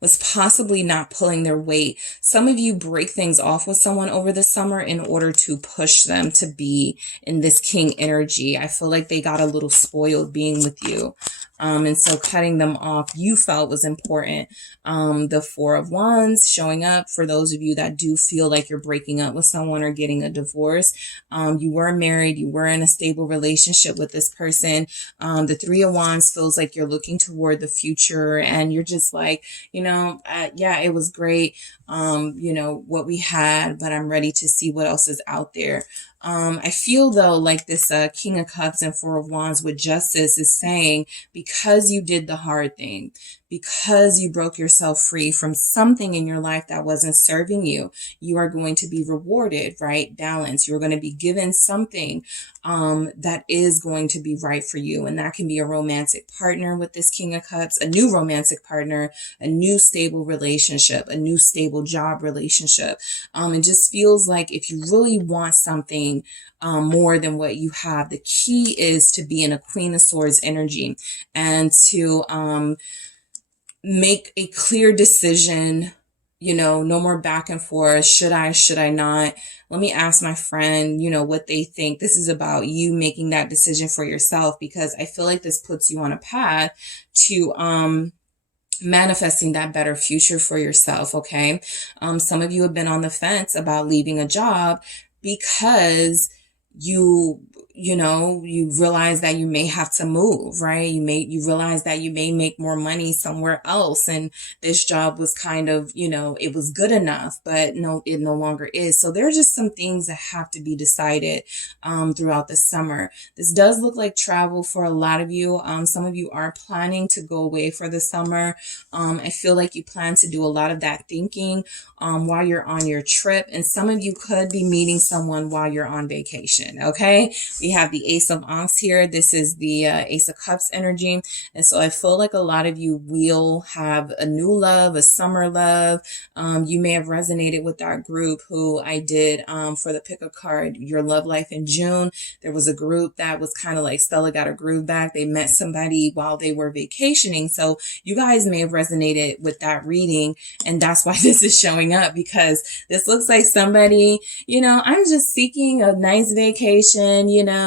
was possibly not pulling their weight. Some of you break things off with someone over the summer in order to push them to be in this king energy. I feel like they got a little spoiled being with you. And so cutting them off, you felt was important. The Four of Wands showing up for those of you that do feel like you're breaking up with someone or getting a divorce. You were married, you were in a stable relationship with this person. The Three of Wands feels like you're looking toward the future, and you're just like, you know, yeah, it was great, you know, what we had, but I'm ready to see what else is out there. I feel though like this King of Cups and Four of Wands with justice is saying, because you did the hard thing, because you broke yourself free from something in your life that wasn't serving you, you are going to be rewarded, right? Balance. You're going to be given something that is going to be right for you. And that can be a romantic partner with this King of Cups, a new romantic partner, a new stable relationship, a new stable job relationship. It just feels like if you really want something more than what you have, the key is to be in a Queen of Swords energy and to make a clear decision. You know, no more back and forth. Should I not? Let me ask my friend, you know, what they think. This is about you making that decision for yourself, because I feel like this puts you on a path to manifesting that better future for yourself. Okay. Some of you have been on the fence about leaving a job because you know, you realize that you may have to move, right? You realize that you may make more money somewhere else. And this job was kind of, you know, it was good enough, but no, it no longer is. So there are just some things that have to be decided, throughout the summer. This does look like travel for a lot of you. Some of you are planning to go away for the summer. I feel like you plan to do a lot of that thinking, while you're on your trip. And some of you could be meeting someone while you're on vacation. Okay. We have the Ace of Ankhs here. This is the Ace of Cups energy. And so I feel like a lot of you will have a new love, a summer love. You may have resonated with that group who I did for the pick a card, Your Love Life in June. There was a group that was kind of like Stella Got a Groove Back. They met somebody while they were vacationing. So you guys may have resonated with that reading. And that's why this is showing up, because this looks like somebody, you know, I'm just seeking a nice vacation, you know,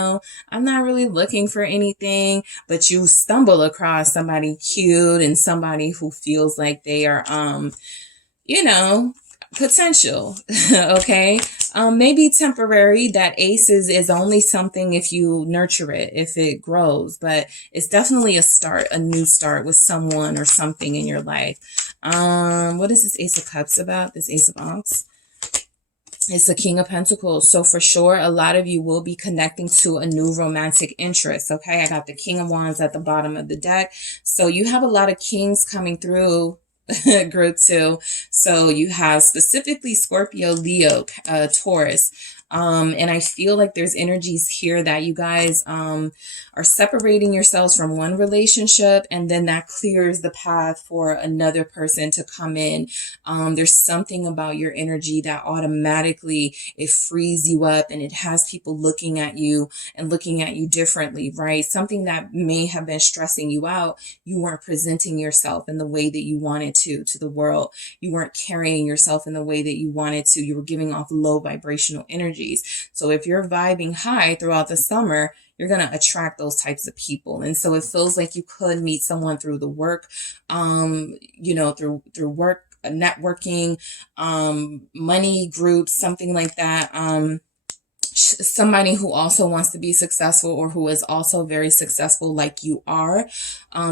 I'm not really looking for anything, but you stumble across somebody cute and somebody who feels like they are, you know, potential. Okay. Maybe temporary. That ace is only something if you nurture it, if it grows, but it's definitely a start, a new start with someone or something in your life. What is this Ace of Cups about? This Ace of Wands? It's the King of Pentacles. So for sure, a lot of you will be connecting to a new romantic interest. Okay. I got the King of Wands at the bottom of the deck. So you have a lot of kings coming through group 2. So you have specifically Scorpio, Leo, Taurus. And I feel like there's energies here that you guys are separating yourselves from one relationship, and then that clears the path for another person to come in. There's something about your energy that automatically it frees you up, and it has people looking at you and looking at you differently, right? Something that may have been stressing you out, you weren't presenting yourself in the way that you wanted to the world. You weren't carrying yourself in the way that you wanted to. You were giving off low vibrational energies. So if you're vibing high throughout the summer, you're going to attract those types of people. And so it feels like you could meet someone through the work, you know, through work, networking, money groups, something like that. Somebody who also wants to be successful, or who is also very successful like you are.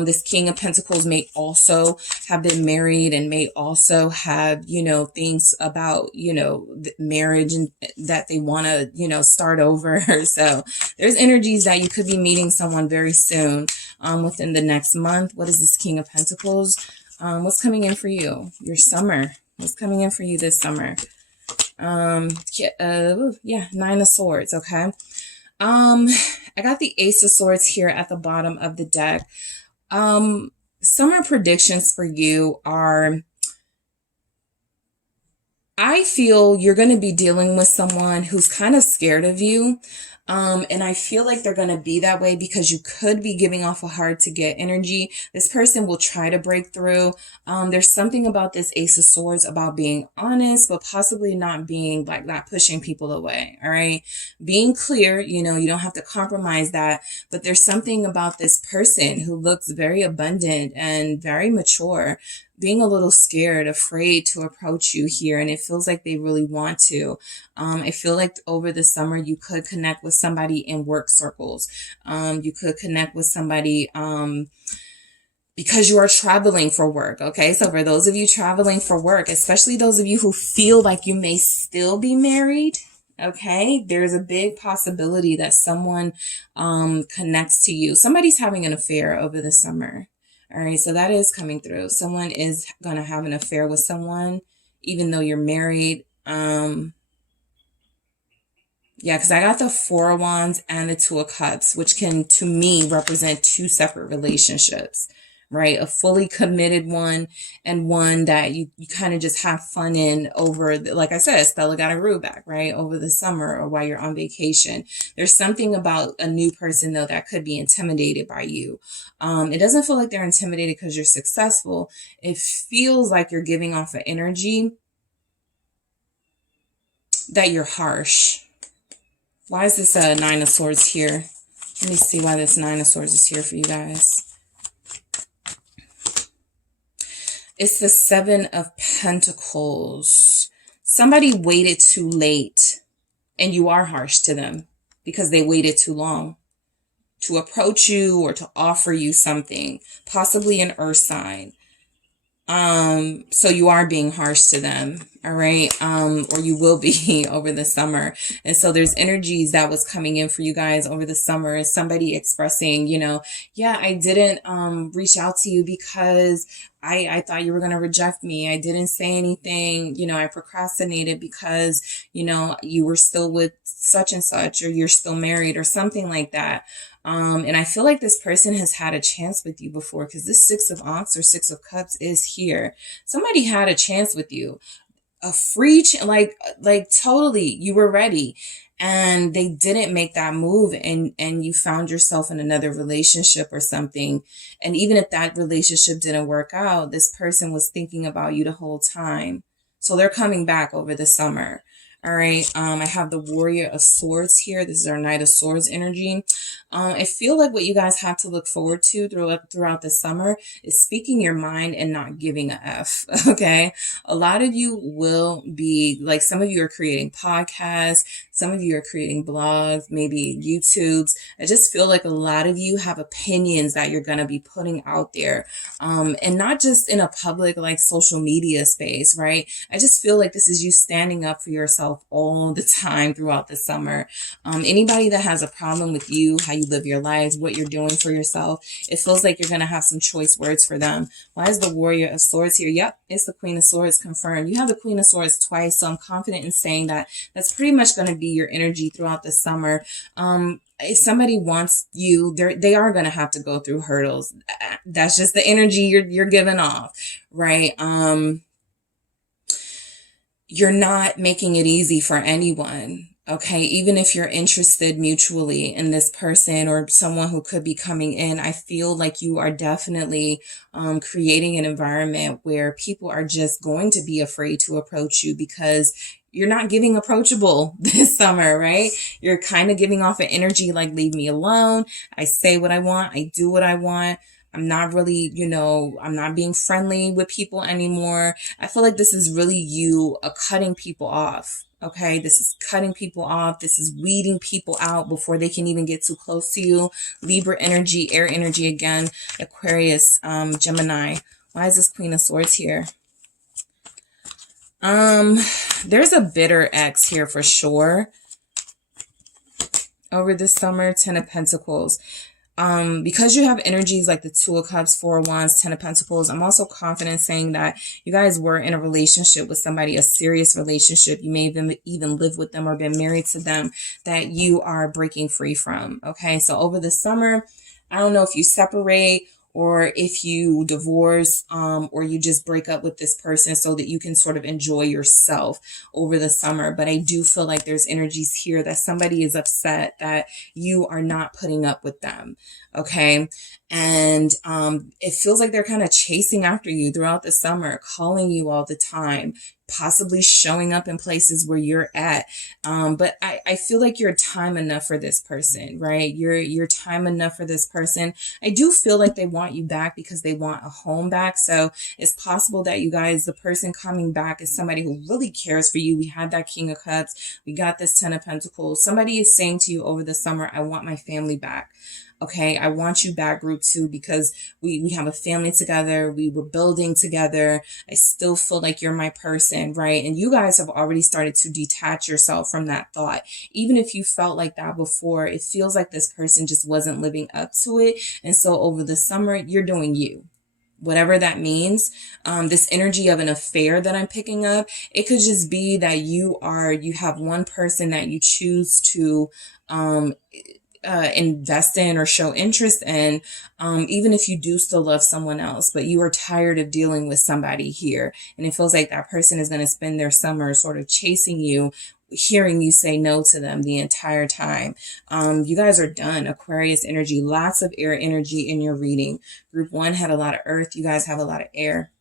This King of Pentacles may also have been married, and may also have, you know, things about, you know, marriage and that they want to, you know, start over. So there's energies that you could be meeting someone very soon, within the next month. What is this King of Pentacles? What's coming in for you? Your summer. What's coming in for you this summer? Yeah, Nine of Swords. Okay. I got the Ace of Swords here at the bottom of the deck. Summer predictions for you are, I feel you're going to be dealing with someone who's kind of scared of you. And I feel like they're going to be that way because you could be giving off a hard to get energy. This person will try to break through. There's something about this Ace of Swords about being honest, but possibly not being like, not pushing people away. All right. Being clear, you know, you don't have to compromise that, but there's something about this person who looks very abundant and very mature, being a little scared, afraid to approach you here. And it feels like they really want to. I feel like over the summer, you could connect with somebody in work circles. You could connect with somebody, because you are traveling for work. Okay. So for those of you traveling for work, especially those of you who feel like you may still be married, okay, there's a big possibility that someone, connects to you. Somebody's having an affair over the summer. All right, so that is coming through. Someone is going to have an affair with someone, even though you're married. Yeah, because I got the Four of Wands and the Two of Cups, which can, to me, represent two separate relationships, right? A fully committed one, and one that you kind of just have fun in over, like I said, Stella got a root back, right? Over the summer or while you're on vacation. There's something about a new person, though, that could be intimidated by you. It doesn't feel like they're intimidated because you're successful. It feels like you're giving off an energy that you're harsh. Why is this Nine of Swords here? Let me see why this Nine of Swords is here for you guys. It's the Seven of Pentacles. Somebody waited too late, and you are harsh to them because they waited too long to approach you or to offer you something, possibly an earth sign. So you are being harsh to them, all right? Or you will be over the summer. And so there's energies that was coming in for you guys over the summer, and somebody expressing, you know, yeah, I didn't reach out to you because I thought you were going to reject me. I didn't say anything, you know, I procrastinated because, you know, you were still with such and such, or you're still married, or something like that. And I feel like this person has had a chance with you before, because this Six of Wands or Six of Cups is here. Somebody had a chance with you, a free like totally, you were ready, and they didn't make that move, and you found yourself in another relationship or something. And even if that relationship didn't work out, this person was thinking about you the whole time. So they're coming back over the summer. All right. I have the Warrior of Swords here. This is our Knight of Swords energy. I feel like what you guys have to look forward to throughout the summer is speaking your mind and not giving a F. Okay. A lot of you will be like, some of you are creating podcasts. Some of you are creating blogs, maybe YouTubes. I just feel like a lot of you have opinions that you're going to be putting out there. And not just in a public, like social media space, right? I just feel like this is you standing up for yourself all the time throughout the summer. Anybody that has a problem with you, how you live your lives, what you're doing for yourself, it feels like you're going to have some choice words for them. Why is the Warrior of Swords here? Yep, it's the Queen of Swords confirmed. You have the Queen of Swords twice, so I'm confident in saying that that's pretty much going to be your energy throughout the summer. If somebody wants you, they are going to have to go through hurdles. That's just the energy you're giving off, right? You're not making it easy for anyone. Okay, even if you're interested mutually in this person or someone who could be coming in, I feel like you are definitely creating an environment where people are just going to be afraid to approach you because you're not giving approachable this summer, right? You're kind of giving off an energy like, leave me alone. I say what I want. I do what I want. I'm not really, I'm not being friendly with people anymore. I feel like this is really you cutting people off. Okay, this is cutting people off. This is weeding people out before they can even get too close to you. Libra energy, air energy again, Aquarius, Gemini. Why is this Queen of Swords here? There's a bitter ex here for sure. Over this summer, Ten of Pentacles. Because you have energies like the Two of Cups, Four of Wands, Ten of Pentacles, I'm also confident saying that you guys were in a relationship with somebody, a serious relationship. You may have even lived with them or been married to them that you are breaking free from. Okay, so over the summer, I don't know if you separate or if you divorce, or you just break up with this person so that you can sort of enjoy yourself over the summer. But I do feel like there's energies here that somebody is upset that you are not putting up with them. Okay. And it feels like they're kind of chasing after you throughout the summer, calling you all the time, possibly showing up in places where you're at. But I feel like you're time enough for this person, right? You're time enough for this person. I do feel like they want you back because they want a home back. So it's possible that you guys, the person coming back is somebody who really cares for you. We had that King of Cups. We got this Ten of Pentacles. Somebody is saying to you over the summer, I want my family back. Okay, I want you back, group 2, because we have a family together. We were building together. I still feel like you're my person, right? And you guys have already started to detach yourself from that thought. Even if you felt like that before, it feels like this person just wasn't living up to it. And so over the summer, you're doing you. Whatever that means, this energy of an affair that I'm picking up, it could just be that you have one person that you choose to, invest in or show interest in, even if you do still love someone else, but you are tired of dealing with somebody here. And it feels like that person is going to spend their summer sort of chasing you, hearing you say no to them the entire time. You guys are done. Aquarius energy, lots of air energy in your reading. Group 1 had a lot of earth. You guys have a lot of air.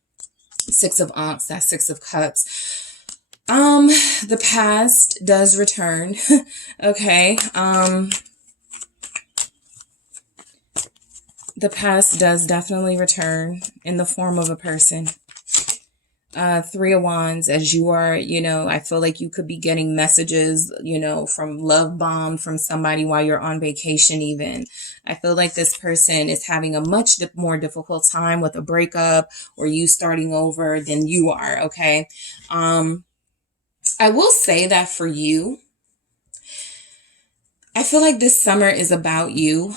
Six of Ankh, that's Six of Cups. The past does return. Okay. The past does definitely return in the form of a person. Three of Wands, as you are, I feel like you could be getting messages, from love bombed from somebody while you're on vacation even. I feel like this person is having a much more difficult time with a breakup or you starting over than you are, okay? I will say that for you, I feel like this summer is about you.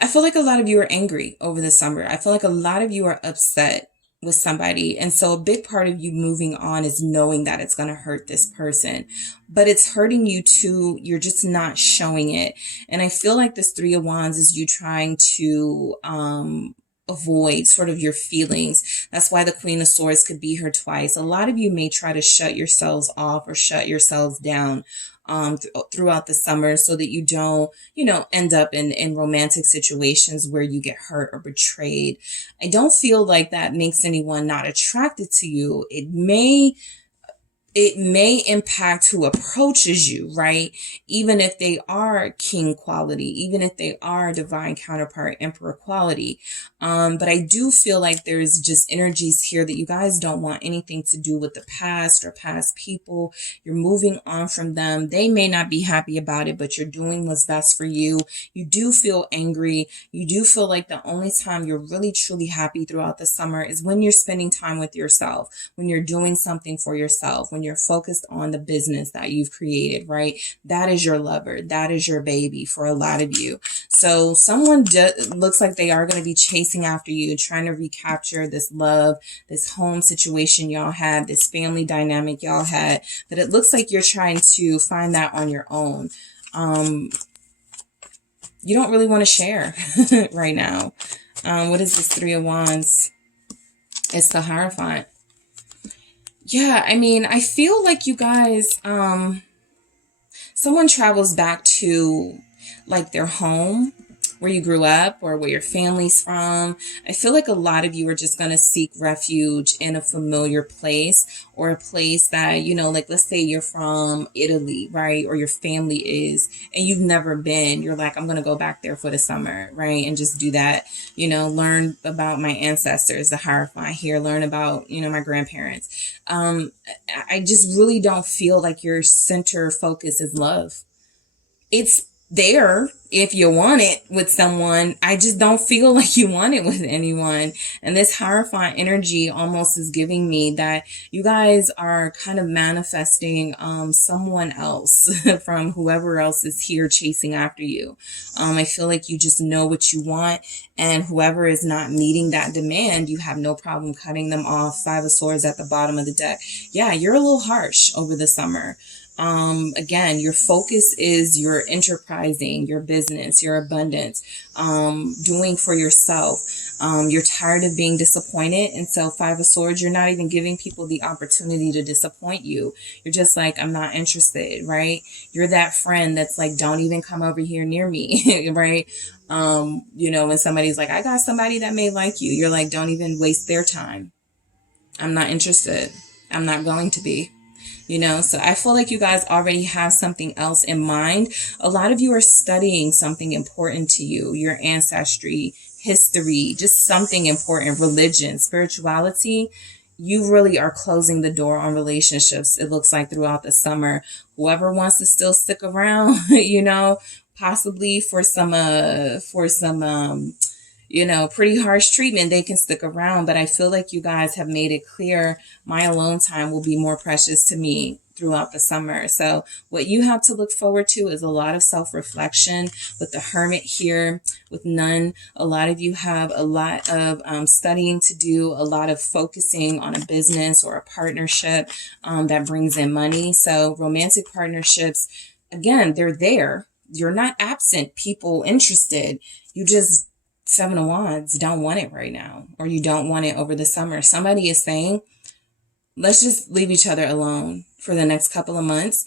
I feel like a lot of you are angry over the summer. I feel like a lot of you are upset with somebody. And so a big part of you moving on is knowing that it's going to hurt this person, but it's hurting you too. You're just not showing it. And I feel like this Three of Wands is you trying to, avoid sort of your feelings. That's why the Queen of Swords could be here twice. A lot of you may try to shut yourselves off or shut yourselves down throughout the summer so that you don't, end up in romantic situations where you get hurt or betrayed. I don't feel like that makes anyone not attracted to you. It may it may impact who approaches you, right? Even if they are king quality, even if they are divine counterpart, emperor quality. But I do feel like there's just energies here that you guys don't want anything to do with the past or past people. You're moving on from them. They may not be happy about it, but you're doing what's best for you. You do feel angry. You do feel like the only time you're really truly happy throughout the summer is when you're spending time with yourself, when you're doing something for yourself, when you're focused on the business that you've created, right? That is your lover. That is your baby for a lot of you. So someone looks like they are going to be chasing after you, trying to recapture this love, this home situation y'all had, this family dynamic y'all had, but it looks like you're trying to find that on your own. You don't really want to share right now. What is this Three of Wands? It's the Hierophant. Yeah, I mean, I feel like you guys, someone travels back to like their home where you grew up or where your family's from. I feel like a lot of you are just going to seek refuge in a familiar place, or a place that, you know, like let's say you're from Italy, right? Or your family is, and you've never been. You're like, I'm going to go back there for the summer, right? And just do that, you know, learn about my ancestors, the Hierophant here, learn about, you know, my grandparents. I just really don't feel like your center focus is love. It's there if you want it with someone. I just don't feel like you want it with anyone. And this Hierophant energy almost is giving me that you guys are kind of manifesting someone else from whoever else is here chasing after you. I feel like you just know what you want, and whoever is not meeting that demand, you have no problem cutting them off. Five of Swords at the bottom of the deck. Yeah, you're a little harsh over the summer. Again, your focus is your enterprising, your business, your abundance, doing for yourself. You're tired of being disappointed. And so Five of Swords, you're not even giving people the opportunity to disappoint you. You're just like, I'm not interested, right? You're that friend that's like, don't even come over here near me, right? You know, when somebody's like, I got somebody that may like you, you're like, don't even waste their time. I'm not interested. I'm not going to be. You know, so I feel like you guys already have something else in mind. A lot of you are studying something important to you, your ancestry, history, just something important, religion, spirituality. You really are closing the door on relationships, it looks like, throughout the summer. Whoever wants to still stick around, you know, possibly for some you know, pretty harsh treatment, they can stick around. But I feel like you guys have made it clear, my alone time will be more precious to me throughout the summer. So what you have to look forward to is a lot of self-reflection with the Hermit here, with Nun. A lot of you have a lot of studying to do, a lot of focusing on a business or a partnership that brings in money. So romantic partnerships, again, they're there. You're not absent people interested. You just, Seven of Wands, don't want it right now, or you don't want it over the summer. Somebody is saying, let's just leave each other alone for the next couple of months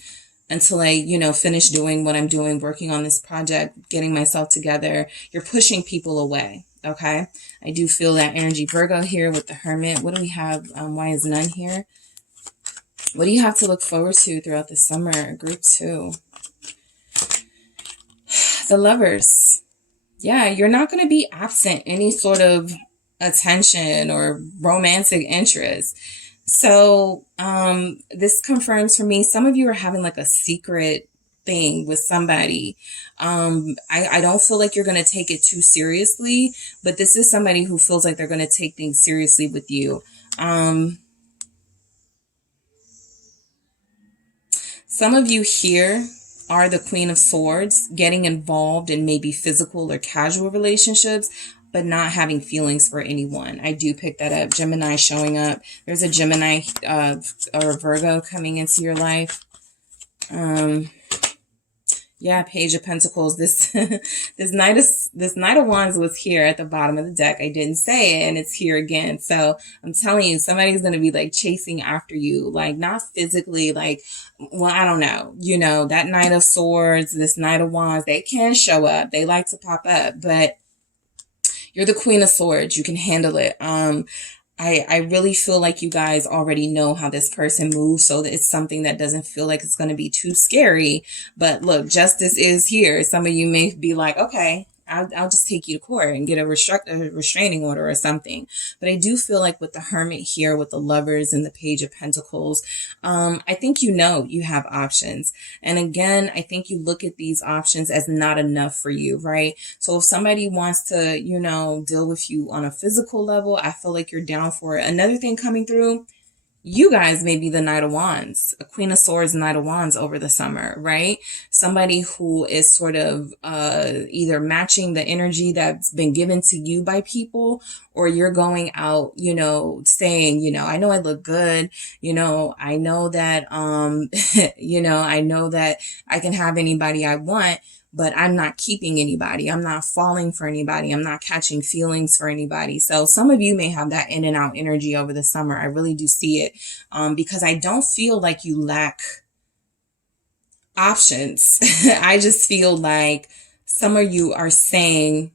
until I, you know, finish doing what I'm doing, working on this project, getting myself together. You're pushing people away. Okay. I do feel that energy. Virgo here with the Hermit. What do we have? Why is Nun here? What do you have to look forward to throughout the summer? Group 2. The Lovers. Yeah, you're not going to be absent any sort of attention or romantic interest. So this confirms for me, some of you are having like a secret thing with somebody. I don't feel like you're going to take it too seriously, but this is somebody who feels like they're going to take things seriously with you. Some of you here are the Queen of Swords, getting involved in maybe physical or casual relationships, but not having feelings for anyone. I do pick that up. Gemini showing up. There's a Gemini or Virgo coming into your life. Yeah, Page of Pentacles. This this Knight of Wands was here at the bottom of the deck. I didn't say it, and it's here again. So I'm telling you, somebody's going to be like chasing after you, like not physically, like, well, I don't know. You know, that Knight of Swords, this Knight of Wands, they can show up. They like to pop up, but you're the Queen of Swords. You can handle it. I really feel like you guys already know how this person moves, so that it's something that doesn't feel like it's going to be too scary. But look, justice is here. Some of you may be like, okay, I'll just take you to court and get a restraining order or something. But I do feel like with the Hermit here, with the Lovers and the Page of Pentacles, I think you know you have options. And again, I think you look at these options as not enough for you, right? So if somebody wants to, you know, deal with you on a physical level, I feel like you're down for it. Another thing coming through, you guys may be the Knight of Wands, a Queen of Swords, Knight of Wands over the summer, right? Somebody who is sort of either matching the energy that's been given to you by people, or you're going out, you know, saying, you know, I know I look good, you know, I know that, you know, I know that I can have anybody I want, but I'm not keeping anybody. I'm not falling for anybody. I'm not catching feelings for anybody. So some of you may have that in and out energy over the summer. I really do see it, because I don't feel like you lack options. I just feel like some of you are saying,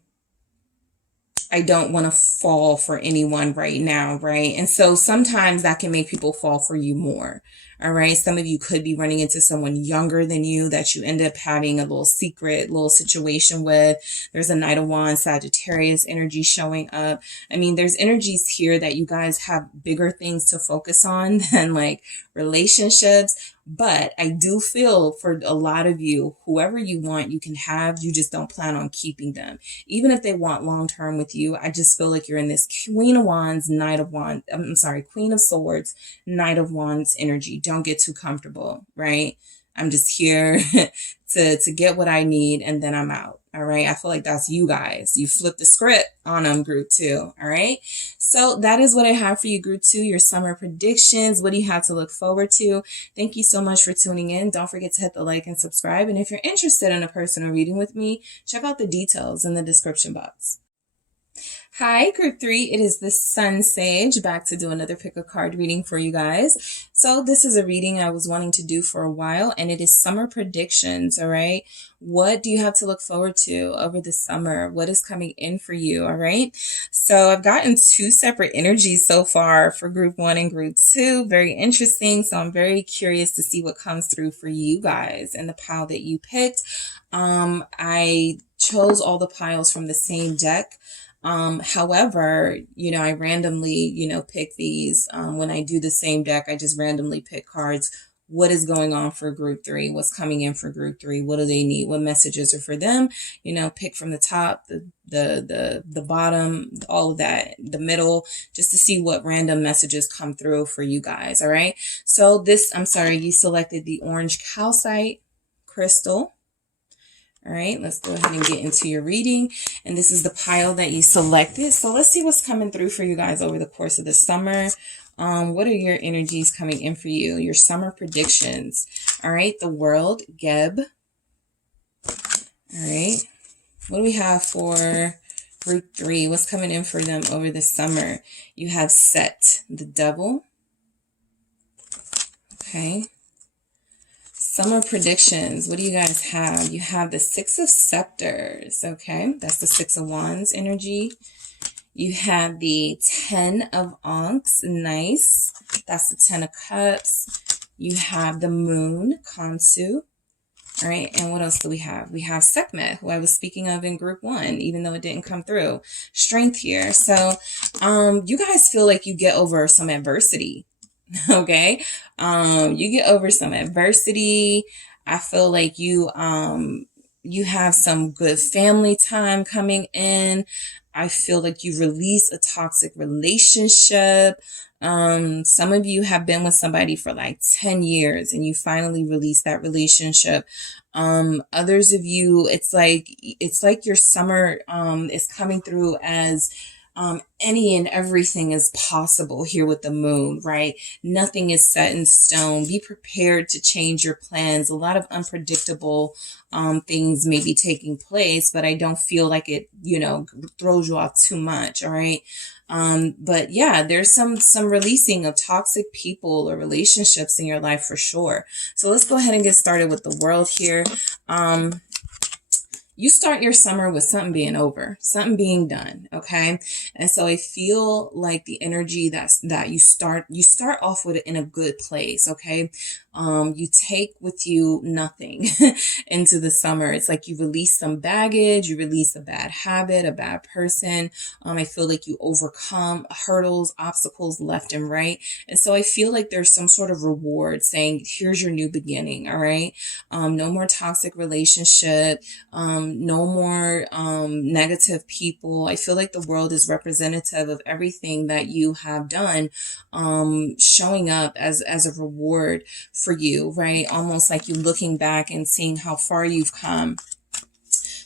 I don't want to fall for anyone right now, right? And so sometimes that can make people fall for you more. All right. Some of you could be running into someone younger than you that you end up having a little secret, little situation with. There's a Knight of Wands, Sagittarius energy showing up. I mean, there's energies here that you guys have bigger things to focus on than like relationships. But I do feel for a lot of you, whoever you want, you can have, you just don't plan on keeping them. Even if they want long-term with you, I just feel like you're in this Queen of Wands, Knight of Wands, I'm sorry, Queen of Swords, Knight of Wands energy. Don't get too comfortable, right? I'm just here to get what I need, and then I'm out. All right. I feel like that's you guys. You flipped the script on them, group 2. All right. So that is what I have for you, group 2, your summer predictions. What do you have to look forward to? Thank you so much for tuning in. Don't forget to hit the like and subscribe. And if you're interested in a personal reading with me, check out the details in the description box. Hi, group 3. It is the SunSage, back to do another pick a card reading for you guys. So this is a reading I was wanting to do for a while, and it is summer predictions. All right. What do you have to look forward to over the summer? What is coming in for you? All right. So I've gotten 2 separate energies so far for group 1 and group 2. Very interesting. So I'm very curious to see what comes through for you guys and the pile that you picked. I chose all the piles from the same deck. However, you know, I randomly, you know, pick these, when I do the same deck, I just randomly pick cards. What is going on for group 3? What's coming in for group 3? What do they need? What messages are for them? You know, pick from the top, the bottom, all of that, the middle, just to see what random messages come through for you guys. All right. So this, I'm sorry, you selected the orange calcite crystal. All right, let's go ahead and get into your reading. And this is the pile that you selected. So let's see what's coming through for you guys over the course of the summer. What are your energies coming in for you? Your summer predictions. All right, the World, Geb. All right, what do we have for group 3? What's coming in for them over the summer? You have Set, the Devil. Okay. Summer predictions. What do you guys have? You have the 6 of Scepters. Okay. That's the 6 of Wands energy. You have the 10 of Ankhs. Nice. That's the 10 of Cups. You have the Moon, Kansu. All right. And what else do we have? We have Sekhmet, who I was speaking of in group 1, even though it didn't come through. Strength here. So, you guys feel like you get over some adversity. Okay. You get over some adversity. I feel like you have some good family time coming in. I feel like you release a toxic relationship. Some of you have been with somebody for like 10 years and you finally release that relationship. Others of you, it's like your summer, is coming through as, any and everything is possible here with the Moon, right? Nothing is set in stone. Be prepared to change your plans. A lot of unpredictable things may be taking place, but I don't feel like it, you know, throws you off too much. All right. But yeah, there's some releasing of toxic people or relationships in your life for sure. So let's go ahead and get started with the World here. you start your summer with something being over, something being done, okay? And so I feel like the energy that you start off with it in a good place, okay? You take with you nothing into the summer. It's like you release some baggage, you release a bad habit, a bad person. I feel like you overcome hurdles, obstacles left and right. And so I feel like there's some sort of reward saying, here's your new beginning, all right? No more toxic relationship, no more negative people. I feel like the world is representative of everything that you have done, showing up as a reward for you, right? Almost like you looking back and seeing how far you've come.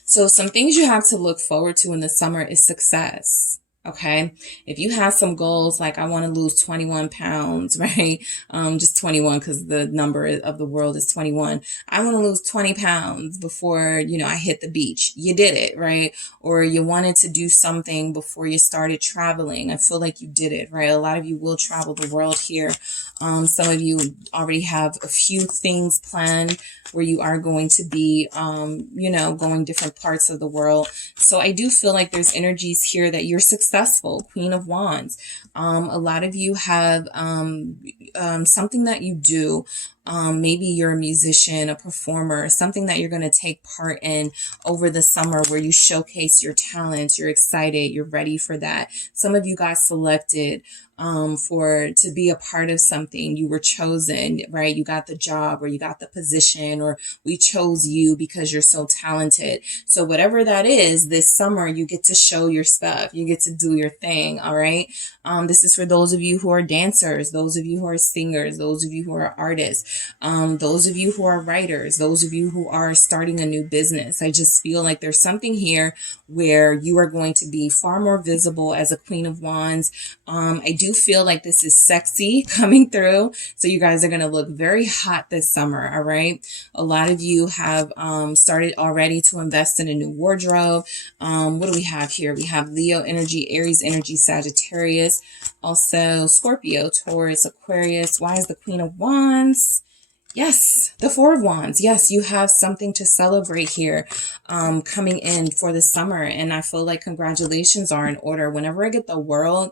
So some things you have to look forward to in the summer is success. Okay. If you have some goals, like I want to lose 21 pounds, right? Just 21 because the number of the world is 21. I want to lose 20 pounds before, I hit the beach. You did it, right? Or you wanted to do something before you started traveling. I feel like you did it, right? A lot of you will travel the world here. Some of you already have a few things planned where you are going to be, going different parts of the world. So I do feel like there's energies here that you're successful. Queen of Wands. A lot of you have something that you do. Maybe you're a musician, a performer, something that you're going to take part in over the summer where you showcase your talents. You're excited. You're ready for that. Some of you got selected to be a part of something. You were chosen, right? You got the job or you got the position, or we chose you because you're so talented. So whatever that is, this summer, you get to show your stuff. You get to do your thing. All right. This is for those of you who are dancers, those of you who are singers, those of you who are artists, those of you who are writers, those of you who are starting a new business. I just feel like there's something here where you are going to be far more visible as a Queen of Wands. I do feel like this is sexy coming through. So you guys are going to look very hot this summer. All right. A lot of you have started already to invest in a new wardrobe. What do we have here? We have Leo energy, Aries energy, Sagittarius, also Scorpio, Taurus, Aquarius. Why is the Queen of Wands? Yes, the Four of Wands. Yes, you have something to celebrate here coming in for the summer. And I feel like congratulations are in order. Whenever I get the World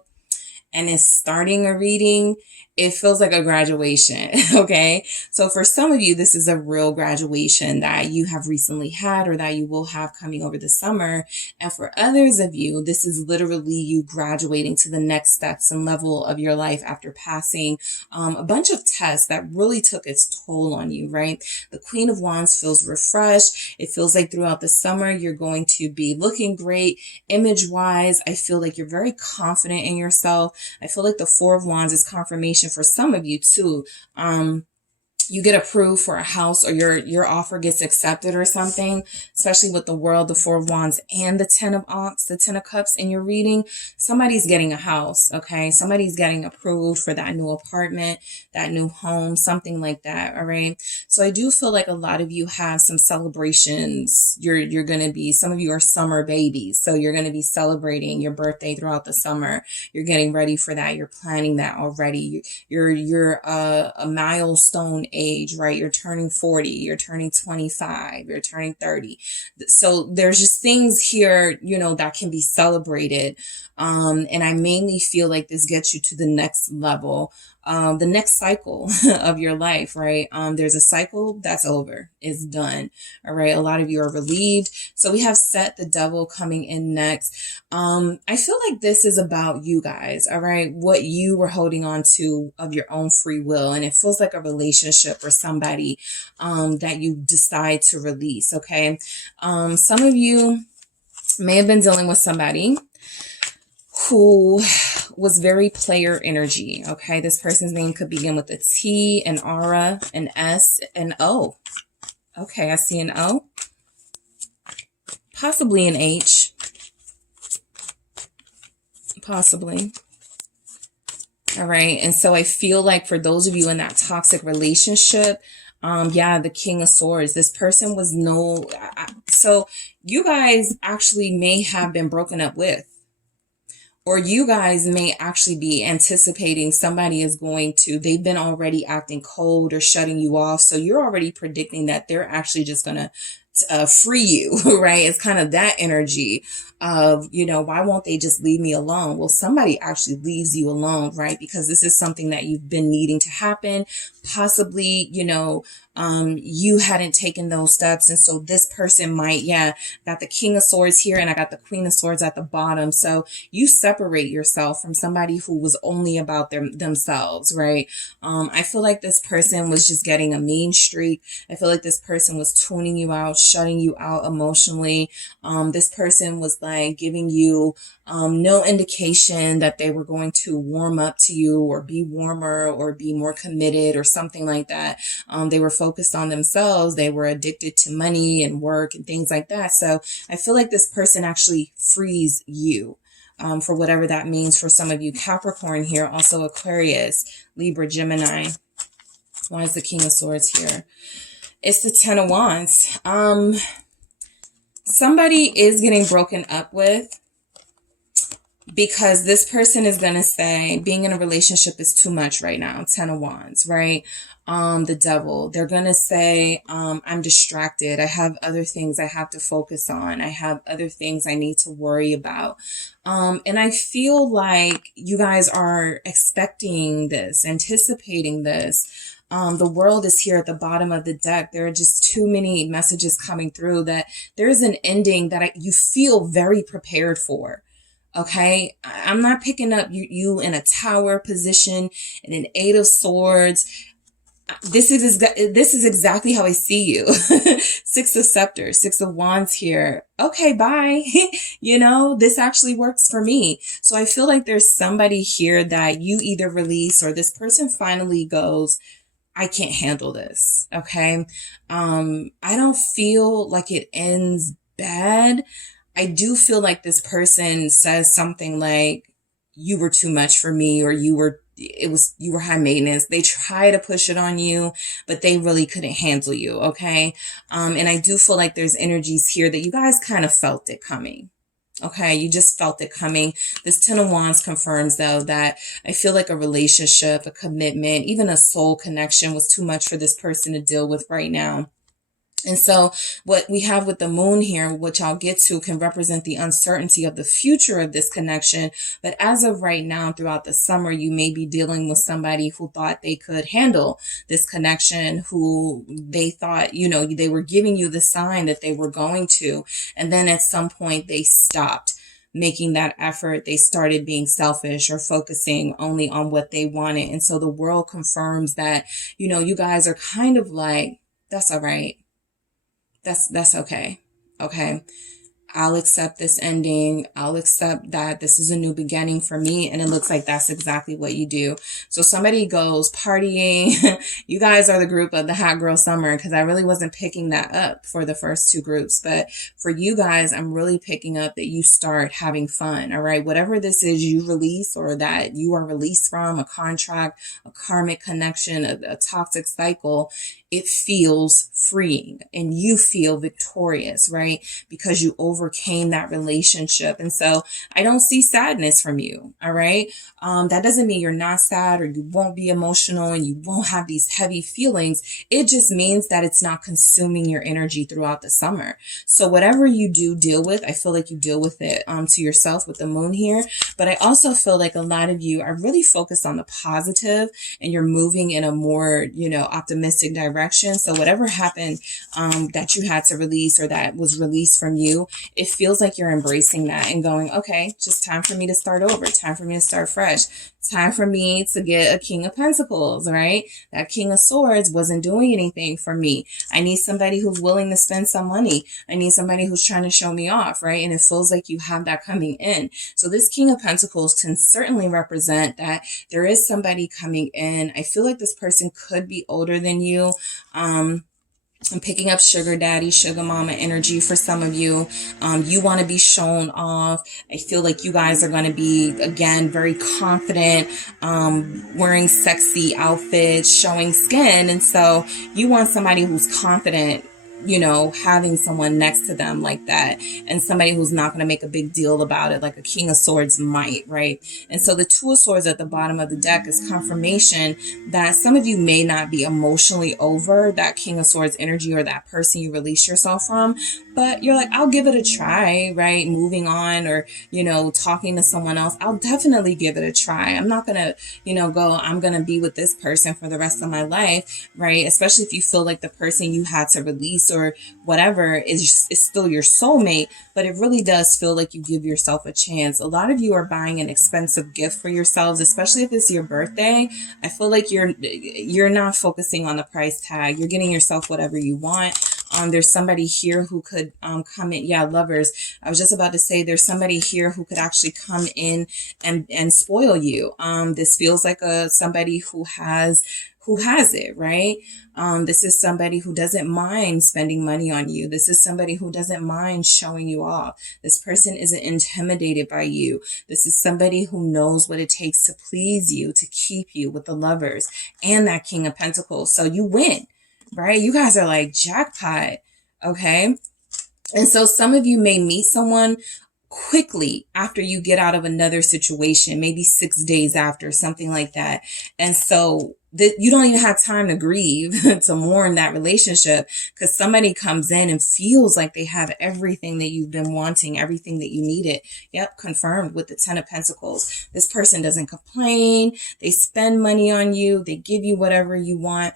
and it's starting a reading, it feels like a graduation, okay? So for some of you, this is a real graduation that you have recently had or that you will have coming over the summer. And for others of you, this is literally you graduating to the next steps and level of your life after passing a bunch of tests that really took its toll on you, right? The Queen of Wands feels refreshed. It feels like throughout the summer, you're going to be looking great image-wise. I feel like you're very confident in yourself. I feel like the Four of Wands is confirmation for some of you too. You get approved for a house, or your offer gets accepted or something, especially with the World, the Four of Wands, and the Ten of Cups, the Ten of Cups in your reading. Somebody's getting a house, okay? Somebody's getting approved for that new apartment, that new home, something like that, all right? So I do feel like a lot of you have some celebrations. You're going to be, some of you are summer babies, so you're going to be celebrating your birthday throughout the summer. You're getting ready for that. You're planning that already. You're a milestone age, right? You're turning 40, you're turning 25, you're turning 30. So there's just things here, that can be celebrated. And I mainly feel like this gets you to the next level, the next cycle of your life, right? There's a cycle that's over, it's done. All right. A lot of you are relieved. So we have Set the Devil coming in next. I feel like this is about you guys. All right. What you were holding on to of your own free will. And it feels like a relationship or somebody, that you decide to release. Okay. Some of you may have been dealing with somebody who was very player energy. Okay. This person's name could begin with a T, an Aura, an S, an O. Okay. I see an O, possibly an H, possibly. All right. And so I feel like for those of you in that toxic relationship, the King of Swords, this person was so you guys actually may have been broken up with. Or you guys may actually be anticipating somebody is they've been already acting cold or shutting you off. So you're already predicting that they're actually just going to free you, right? It's kind of that energy of, you know, why won't they just leave me alone? Well, somebody actually leaves you alone, right? Because this is something that you've been needing to happen. Possibly, you know, you hadn't taken those steps. And so this person might, yeah, got the King of Swords here and I got the Queen of Swords at the bottom. So you separate yourself from somebody who was only about themselves, right? I feel like this person was just getting a mean streak. I feel like this person was tuning you out, shutting you out emotionally. This person was like giving you no indication that they were going to warm up to you or be warmer or be more committed or something like that. They were focused on themselves. They were addicted to money and work and things like that. So I feel like this person actually frees you. For whatever that means for some of you. Capricorn here, also Aquarius, Libra, Gemini. Why is the King of Swords here? It's the Ten of Wands. Somebody is getting broken up with because this person is going to say being in a relationship is too much right now. Ten of Wands, right? The Devil. They're going to say, I'm distracted. I have other things I have to focus on. I have other things I need to worry about. And I feel like you guys are expecting this, anticipating this. The World is here at the bottom of the deck. There are just too many messages coming through that there's an ending that you feel very prepared for. Okay, I'm not picking up you in a tower position in an Eight of Swords. This is exactly how I see you. Six of Scepters, Six of Wands here. Okay, bye. You know, this actually works for me. So I feel like there's somebody here that you either release or this person finally goes, I can't handle this. Okay. I don't feel like it ends bad. I do feel like this person says something like, you were too much for me, or you were high maintenance. They try to push it on you, but they really couldn't handle you. Okay. And I do feel like there's energies here that you guys kind of felt it coming. Okay, you just felt it coming. This Ten of Wands confirms, though, that I feel like a relationship, a commitment, even a soul connection was too much for this person to deal with right now. And so what we have with the Moon here, which I'll get to, can represent the uncertainty of the future of this connection. But as of right now, throughout the summer, you may be dealing with somebody who thought they could handle this connection, who they thought, you know, they were giving you the sign that they were going to. And then at some point they stopped making that effort. They started being selfish or focusing only on what they wanted. And so the world confirms that, you know, you guys are kind of like, that's all right. That's okay. Okay. I'll accept this ending. I'll accept that this is a new beginning for me. And it looks like that's exactly what you do. So somebody goes partying. You guys are the group of the Hot Girl Summer, because I really wasn't picking that up for the first two groups. But for you guys, I'm really picking up that you start having fun. All right. Whatever this is you release or that you are released from, a contract, a karmic connection, a toxic cycle, it feels freeing and you feel victorious, right? Because you overcame that relationship. And so I don't see sadness from you. All right. That doesn't mean you're not sad or you won't be emotional and you won't have these heavy feelings. It just means that it's not consuming your energy throughout the summer. So whatever you do deal with, I feel like you deal with it to yourself with the Moon here. But I also feel like a lot of you are really focused on the positive and you're moving in a more, you know, optimistic direction. So whatever happened that you had to release or that was released from you, it feels like you're embracing that and going, okay, just time for me to start over. Time for me to start fresh. Time for me to get a King of Pentacles, right? That King of Swords wasn't doing anything for me. I need somebody who's willing to spend some money. I need somebody who's trying to show me off, right? And it feels like you have that coming in. So this King of Pentacles can certainly represent that there is somebody coming in. I feel like this person could be older than you. I'm picking up sugar daddy, sugar mama energy for some of you. You want to be shown off. I feel like you guys are going to be, again, very confident, wearing sexy outfits, showing skin. And so you want somebody who's confident you know, having someone next to them like that, and somebody who's not going to make a big deal about it, like a King of Swords might, right? And so the Two of Swords at the bottom of the deck is confirmation that some of you may not be emotionally over that King of Swords energy or that person you release yourself from, but you're like, I'll give it a try, right? Moving on, or, you know, talking to someone else, I'll definitely give it a try. I'm not going to, you know, go, I'm going to be with this person for the rest of my life, right? Especially if you feel like the person you had to release or whatever is still your soulmate, but it really does feel like you give yourself a chance. A lot of you are buying an expensive gift for yourselves, especially if it's your birthday. I feel like you're not focusing on the price tag. You're getting yourself whatever you want. There's somebody here who could come in. Yeah, lovers. I was just about to say there's somebody here who could actually come in and spoil you. This feels like somebody who has it, right? This is somebody who doesn't mind spending money on you. This is somebody who doesn't mind showing you off. This person isn't intimidated by you. This is somebody who knows what it takes to please you, to keep you, with the lovers and that King of Pentacles. So you win, right? You guys are like jackpot, okay? And so some of you may meet someone quickly after you get out of another situation, maybe 6 days after, something like that. And so you don't even have time to grieve, to mourn that relationship, because somebody comes in and feels like they have everything that you've been wanting, everything that you needed. Yep, confirmed with the Ten of Pentacles. This person doesn't complain. They spend money on you. They give you whatever you want.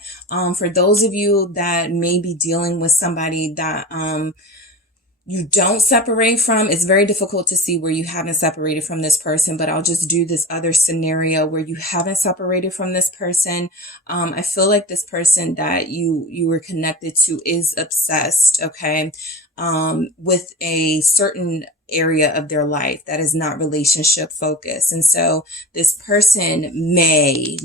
For those of you that may be dealing with somebody that you don't separate from, it's very difficult to see where you haven't separated from this person, but I'll just do this other scenario where you haven't separated from this person. I feel like this person that you were connected to is obsessed, okay, with a certain area of their life that is not relationship focused. And so this person may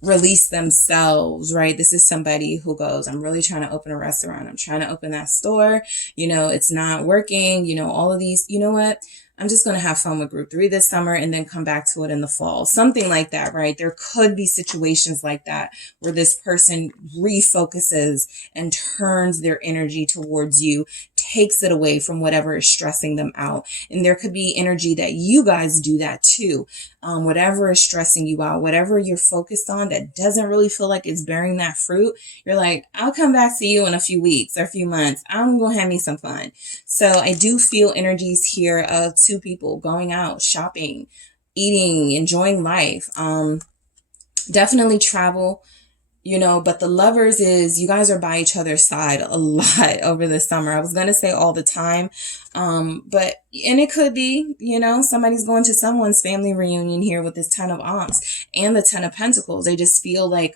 release themselves, right? This is somebody who goes, I'm really trying to open a restaurant. I'm trying to open that store. You know, it's not working. You know, all of these, you know what? I'm just going to have fun with group 3 this summer and then come back to it in the fall. Something like that, right? There could be situations like that where this person refocuses and turns their energy towards you, takes it away from whatever is stressing them out. And there could be energy that you guys do that too. Whatever is stressing you out, whatever you're focused on that doesn't really feel like it's bearing that fruit, you're like, I'll come back to you in a few weeks or a few months. I'm going to have me some fun. So I do feel energies here of 2 people going out, shopping, eating, enjoying life. Definitely travel. You know, but the lovers is you guys are by each other's side a lot over the summer. I was going to say all the time. But it could be, you know, somebody's going to someone's family reunion here with this Ten of Ankhs and the Ten of Pentacles. They just feel like,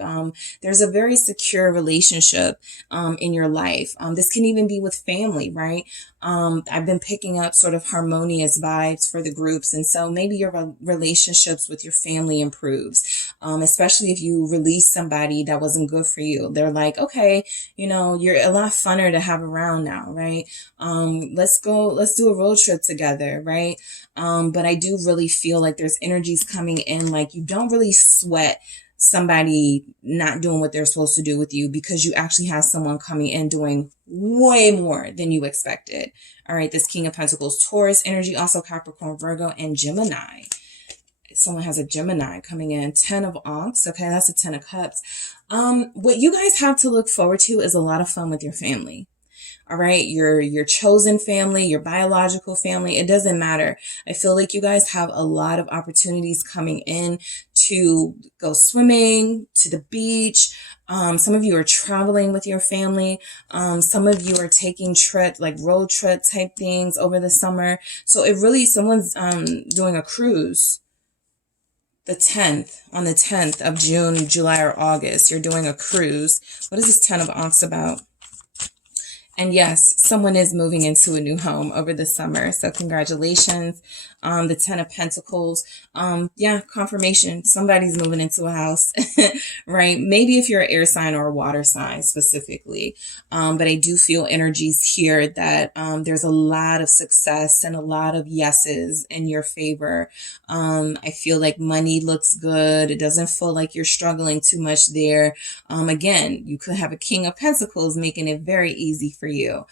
there's a very secure relationship, in your life. This can even be with family, right? I've been picking up sort of harmonious vibes for the groups. And so maybe your relationships with your family improves, especially if you release somebody that wasn't good for you. They're like, okay, you know, you're a lot funner to have around now, right? Let's do a road trip together, right? But I do really feel like there's energies coming in, like you don't really sweat somebody not doing what they're supposed to do with you, because you actually have someone coming in doing way more than you expected. All right, this King of Pentacles, Taurus energy, also Capricorn, Virgo, and Gemini. Someone has a Gemini coming in. Ten of Ankhs. Okay, that's a Ten of Cups. What you guys have to look forward to is a lot of fun with your family. All right, your chosen family, your biological family, it doesn't matter. I feel like you guys have a lot of opportunities coming in to go swimming, to the beach. Some of you are traveling with your family. Some of you are taking trips, like road trip type things over the summer. So it really, someone's doing a cruise. On the 10th of June, July, or August, you're doing a cruise. What is this Ten of Ankhs about? And yes, someone is moving into a new home over the summer. So congratulations. The 10 of Pentacles. Yeah, confirmation. Somebody's moving into a house, right? Maybe if you're an air sign or a water sign specifically. But I do feel energies here that there's a lot of success and a lot of yeses in your favor. I feel like money looks good. It doesn't feel like you're struggling too much there. Again, you could have a King of Pentacles making it very easy for you.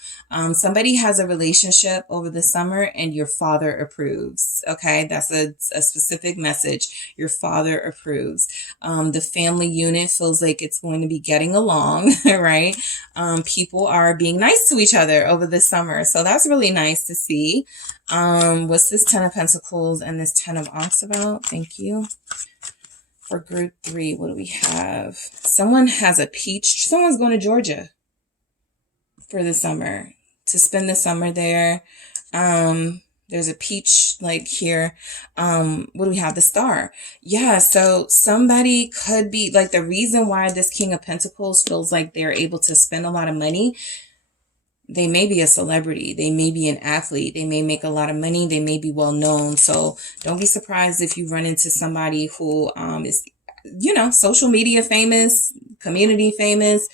Somebody has a relationship over the summer and your father approves. Okay, that's a specific message. Your father approves. The family unit feels like it's going to be getting along, right? People are being nice to each other over the summer. So that's really nice to see. What's this 10 of Pentacles and this 10 of Wands about? Thank you. For group 3, what do we have? Someone has a peach. Someone's going to Georgia for the summer to spend the summer there. There's a peach like here. What do we have? The star. Yeah. So somebody could be like, the reason why this King of Pentacles feels like they're able to spend a lot of money. They may be a celebrity. They may be an athlete. They may make a lot of money. They may be well known. So don't be surprised if you run into somebody who is, you know, social media famous, community famous.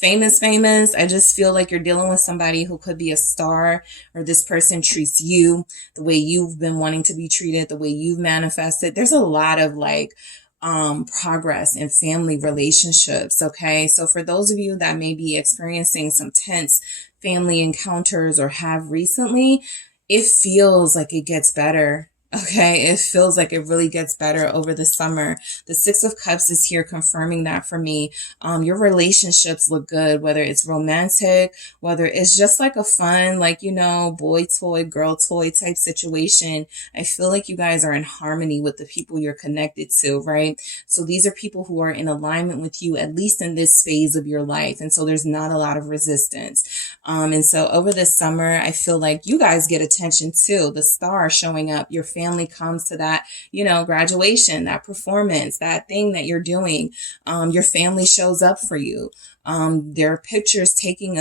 I just feel like you're dealing with somebody who could be a star, or this person treats you the way you've been wanting to be treated, the way you've manifested. There's a lot of like progress in family relationships. Okay. So for those of you that may be experiencing some tense family encounters or have recently, it feels like it gets better. Okay, it feels like it really gets better over the summer. The 6 of Cups is here confirming that for me. Your relationships look good, whether it's romantic, whether it's just like a fun, like, you know, boy toy, girl toy type situation. I feel like you guys are in harmony with the people you're connected to, right? So these are people who are in alignment with you, at least in this phase of your life. And so there's not a lot of resistance. And so over the summer, I feel like you guys get attention too. The star showing up, your family comes to that, you know, graduation, that performance, that thing that you're doing. Your family shows up for you. There are pictures taken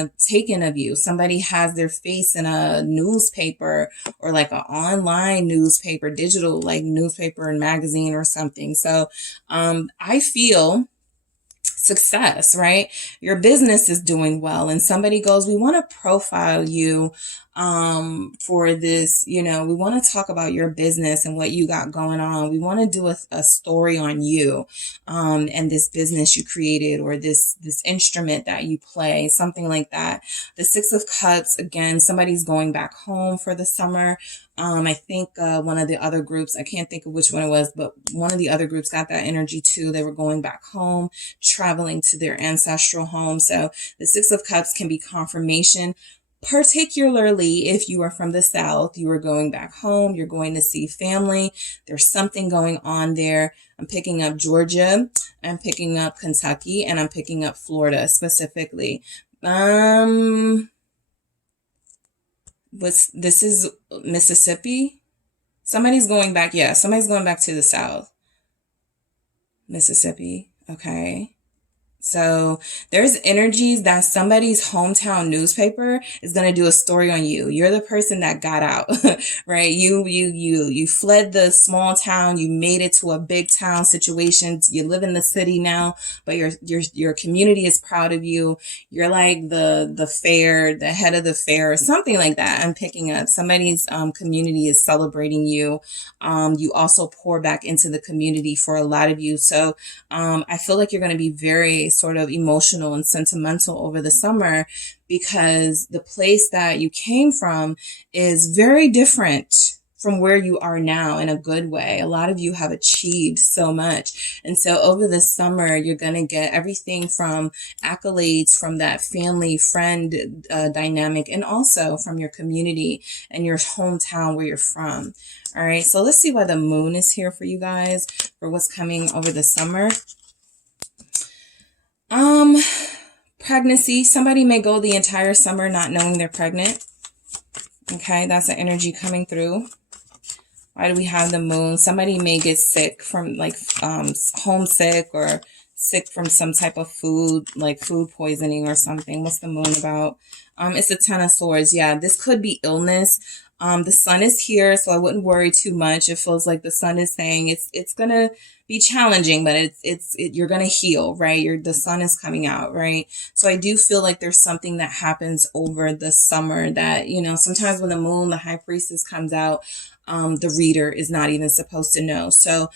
of you. Somebody has their face in a newspaper or like an online newspaper, digital like newspaper and magazine or something. So I feel success, right? Your business is doing well, and somebody goes, we want to profile you for this, you know, we want to talk about your business and what you got going on. We want to do a story on you and this business you created, or this instrument that you play, something like that. The 6 of Cups, again, somebody's going back home for the summer. I think one of the other groups, I can't think of which one it was, but one of the other groups got that energy too. They were going back home, traveling to their ancestral home. So the 6 of Cups can be confirmation, particularly if you are from the South. You are going back home. You're going to see family. There's something going on there. I'm picking up Georgia. I'm picking up Kentucky, and I'm picking up Florida specifically. This is Mississippi. Somebody's going back. Yeah, somebody's going back to the South. Mississippi. Okay. So there's energies that somebody's hometown newspaper is going to do a story on you. You're the person that got out, right? You fled the small town. You made it to a big town situation. You live in the city now, but your community is proud of you. You're like the fair, the head of the fair, or something like that. I'm picking up somebody's community is celebrating you. You also pour back into the community for a lot of you. So I feel like you're going to be very sort of emotional and sentimental over the summer, because the place that you came from is very different from where you are now in a good way. A lot of you have achieved so much. And so over the summer, you're going to get everything from accolades from that family friend dynamic, and also from your community and your hometown where you're from. All right. So let's see why the moon is here for you guys for what's coming over the summer. Pregnancy. Somebody may go the entire summer not knowing they're pregnant. Okay, that's the energy coming through. Why do we have the moon? Somebody may get sick from like homesick, or sick from some type of food, like food poisoning or something. What's the moon about? It's the 10 of Swords. Yeah, this could be illness. The sun is here, so I wouldn't worry too much. It feels like the sun is saying it's gonna be challenging, but you're gonna heal, right? The sun is coming out, right? So I do feel like there's something that happens over the summer that, you know, sometimes when the moon, the high priestess comes out, the reader is not even supposed to know. So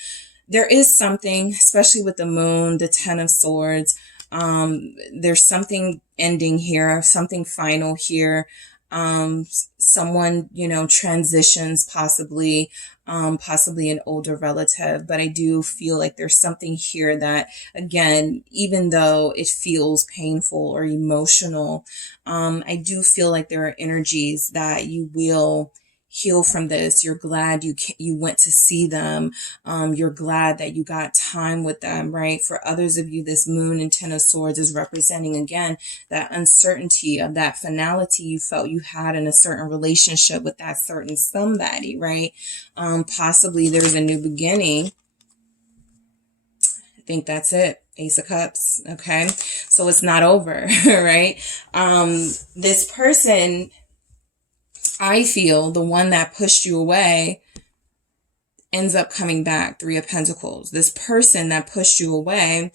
there is something, especially with the moon, the 10 of Swords. There's something ending here, something final here. Someone, you know, transitions, possibly an older relative, but I do feel like there's something here that, again, even though it feels painful or emotional, I do feel like there are energies that you will heal from this. You're glad you went to see them. You're glad that you got time with them, right? For others of you, this moon and 10 of Swords is representing, again, that uncertainty of that finality you felt you had in a certain relationship with that certain somebody, right? Possibly there's a new beginning. I think that's it. Ace of Cups. Okay. So it's not over, right? This person, I feel, the one that pushed you away, ends up coming back. 3 of Pentacles. This person that pushed you away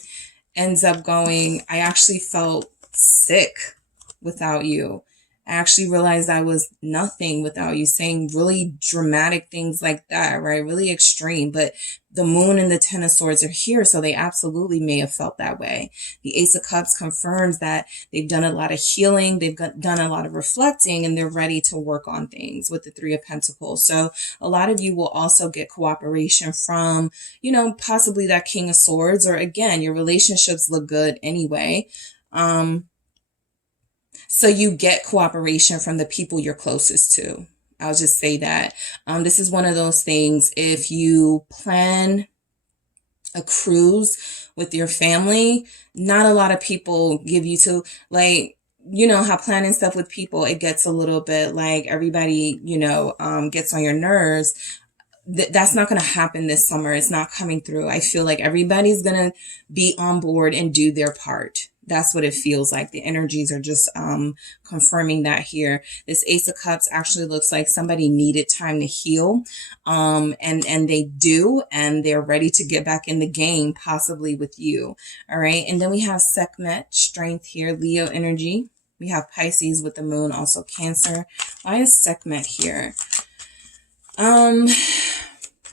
ends up going, I actually felt sick without you. I actually realized I was nothing without you, saying really dramatic things like that, right? Really extreme. But the moon and the 10 of Swords are here, so they absolutely may have felt that way. The Ace of Cups confirms that they've done a lot of healing, they've done a lot of reflecting, and they're ready to work on things with the 3 of Pentacles. So a lot of you will also get cooperation from, you know, possibly that King of Swords, or again, your relationships look good anyway. So you get cooperation from the people you're closest to. I'll just say that. This is one of those things, if you plan a cruise with your family, not a lot of people give you to, like, you know how planning stuff with people, it gets a little bit like everybody, you know, gets on your nerves. That's not going to happen this summer. It's not coming through. I feel like everybody's going to be on board and do their part. That's what it feels like. The energies are just confirming that here. This Ace of Cups actually looks like somebody needed time to heal. And they do, and they're ready to get back in the game, possibly with you. All right. And then we have Sekhmet, strength here, Leo energy. We have Pisces with the moon, also Cancer. Why is Sekhmet here?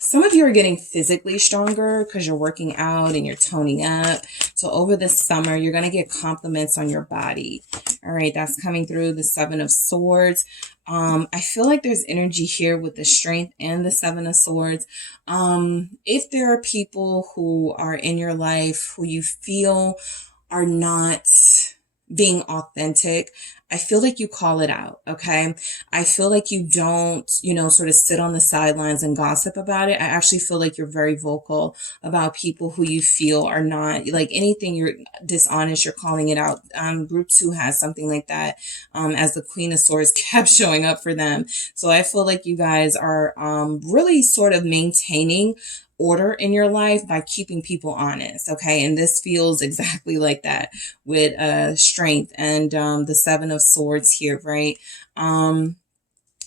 Some of you are getting physically stronger because you're working out and you're toning up. So over the summer, you're going to get compliments on your body. All right, that's coming through. The 7 of Swords. I feel like there's energy here with the Strength and the 7 of Swords. If there are people who are in your life who you feel are not being authentic, I feel like you call it out, okay? I feel like you don't, you know, sort of sit on the sidelines and gossip about it. I actually feel like you're very vocal about people who you feel are not, like, anything you're dishonest, you're calling it out. Group 2 has something like that, as the Queen of Swords kept showing up for them. So I feel like you guys are really sort of maintaining order in your life by keeping people honest, okay? And this feels exactly like that with Strength and the 7 of Swords here, right?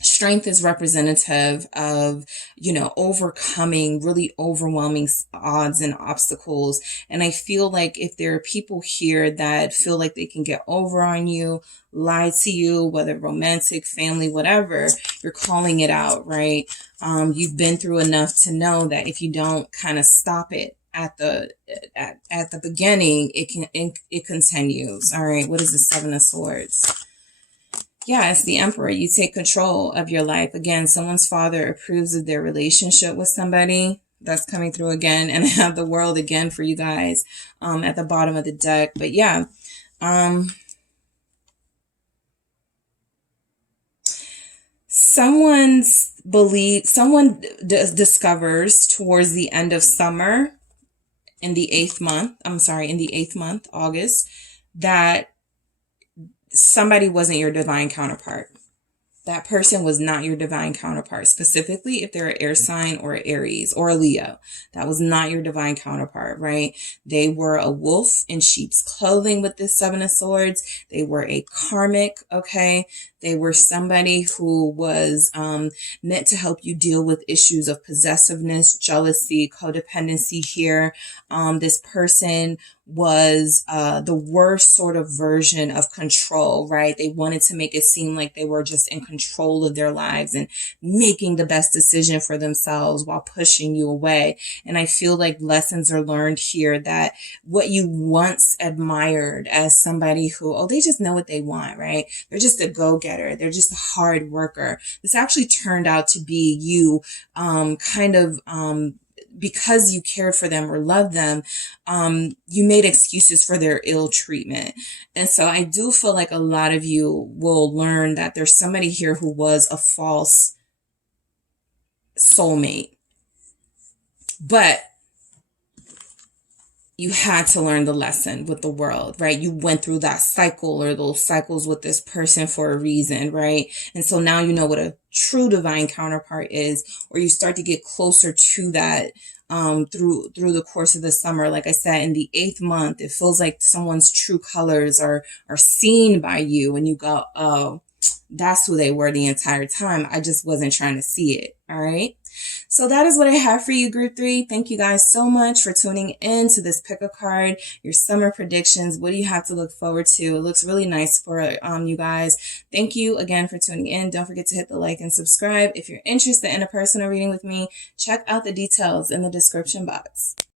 Strength is representative of, you know, overcoming really overwhelming odds and obstacles. And I feel like if there are people here that feel like they can get over on you, lie to you, whether romantic, family, whatever, you're calling it out, right? You've been through enough to know that if you don't kind of stop it at the beginning, it continues. All right. What is the 7 of Swords? Yeah, it's the Emperor. You take control of your life. Again, someone's father approves of their relationship with somebody. That's coming through again. And I have the World again for you guys at the bottom of the deck. But yeah, someone discovers towards the end of summer in the 8th month, August, that somebody wasn't your divine counterpart. That person was not your divine counterpart, specifically if they're an air sign or an Aries or a Leo. That was not your divine counterpart, right? They were a wolf in sheep's clothing with this Seven of Swords. They were a karmic, okay? They were somebody who was meant to help you deal with issues of possessiveness, jealousy, codependency here. This person was the worst sort of version of control, right? They wanted to make it seem like they were just in control of their lives and making the best decision for themselves while pushing you away. And I feel like lessons are learned here that what you once admired as somebody who, oh, they just know what they want, right? They're just a go-getter. They're just a hard worker. This actually turned out to be you because you cared for them or loved them, you made excuses for their ill treatment. And so I do feel like a lot of you will learn that there's somebody here who was a false soulmate. But you had to learn the lesson with the world, right? You went through that cycle or those cycles with this person for a reason, right? And so now you know what a true divine counterpart is, or you start to get closer to that through the course of the summer. Like I said, in the 8th month, it feels like someone's true colors are seen by you, and you go, oh, that's who they were the entire time. I just wasn't trying to see it. All right. So that is what I have for you, Group 3. Thank you guys so much for tuning in to this pick a card, your summer predictions. What do you have to look forward to? It looks really nice for you guys. Thank you again for tuning in. Don't forget to hit the like and subscribe. If you're interested in a personal reading with me, check out the details in the description box.